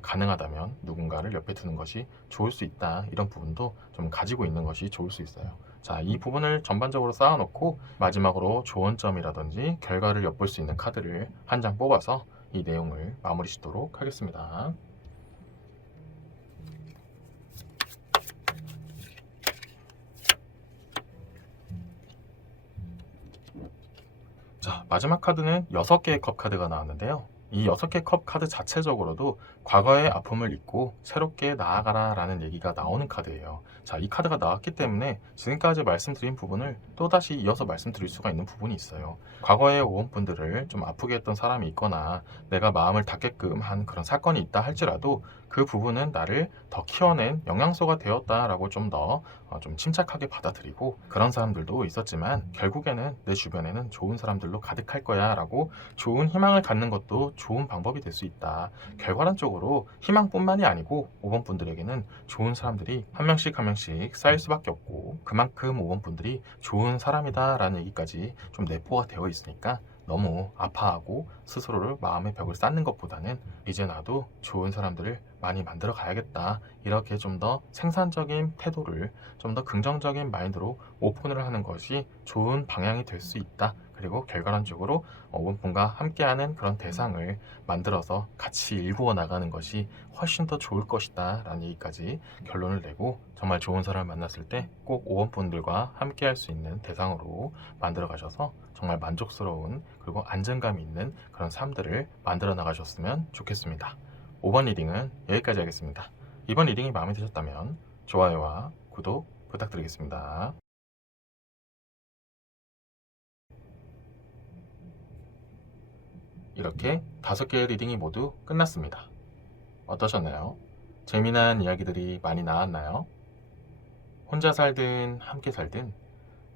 가능하다면 누군가를 옆에 두는 것이 좋을 수 있다. 이런 부분도 좀 가지고 있는 것이 좋을 수 있어요. 자, 이 부분을 전반적으로 쌓아놓고 마지막으로 조언점이라든지 결과를 엿볼 수 있는 카드를 한 장 뽑아서 이 내용을 마무리 짓도록 하겠습니다. 자, 마지막 카드는 6개의 컵 카드가 나왔는데요. 이 6개 컵 카드 자체적으로도 과거의 아픔을 잊고 새롭게 나아가라 라는 얘기가 나오는 카드예요. 자, 이 카드가 나왔기 때문에 지금까지 말씀드린 부분을 또다시 이어서 말씀드릴 수가 있는 부분이 있어요. 과거의 오원분들을 좀 아프게 했던 사람이 있거나 내가 마음을 닫게끔 한 그런 사건이 있다 할지라도 그 부분은 나를 더 키워낸 영양소가 되었다라고 좀 더 좀 침착하게 받아들이고, 그런 사람들도 있었지만 결국에는 내 주변에는 좋은 사람들로 가득할 거야 라고 좋은 희망을 갖는 것도 좋은 방법이 될 수 있다. 결과론적으로 희망뿐만이 아니고 5번 분들에게는 좋은 사람들이 한 명씩 한 명씩 쌓일 수밖에 없고, 그만큼 5번 분들이 좋은 사람이다 라는 얘기까지 좀 내포가 되어 있으니까 너무 아파하고 스스로를 마음의 벽을 쌓는 것보다는 이제 나도 좋은 사람들을 많이 만들어 가야겠다, 이렇게 좀 더 생산적인 태도를, 좀 더 긍정적인 마인드로 오픈을 하는 것이 좋은 방향이 될 수 있다. 그리고 결과론적으로 오분분과 함께하는 그런 대상을 만들어서 같이 일구어 나가는 것이 훨씬 더 좋을 것이다 라는 얘기까지 결론을 내고, 정말 좋은 사람을 만났을 때 꼭 5번분들과 함께할 수 있는 대상으로 만들어 가셔서 정말 만족스러운 그리고 안정감 있는 그런 삶들을 만들어 나가셨으면 좋겠습니다. 5번 리딩은 여기까지 하겠습니다. 이번 리딩이 마음에 드셨다면 좋아요와 구독 부탁드리겠습니다. 이렇게 5개의 리딩이 모두 끝났습니다. 어떠셨나요? 재미난 이야기들이 많이 나왔나요? 혼자 살든 함께 살든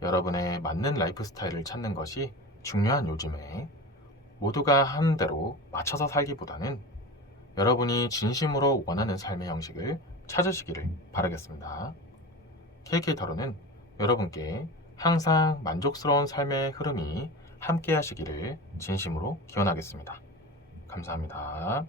여러분의 맞는 라이프 스타일을 찾는 것이 중요한 요즘에, 모두가 하는 대로 맞춰서 살기보다는 여러분이 진심으로 원하는 삶의 형식을 찾으시기를 바라겠습니다. KK타로는 여러분께 항상 만족스러운 삶의 흐름이 함께 하시기를 진심으로 기원하겠습니다. 감사합니다.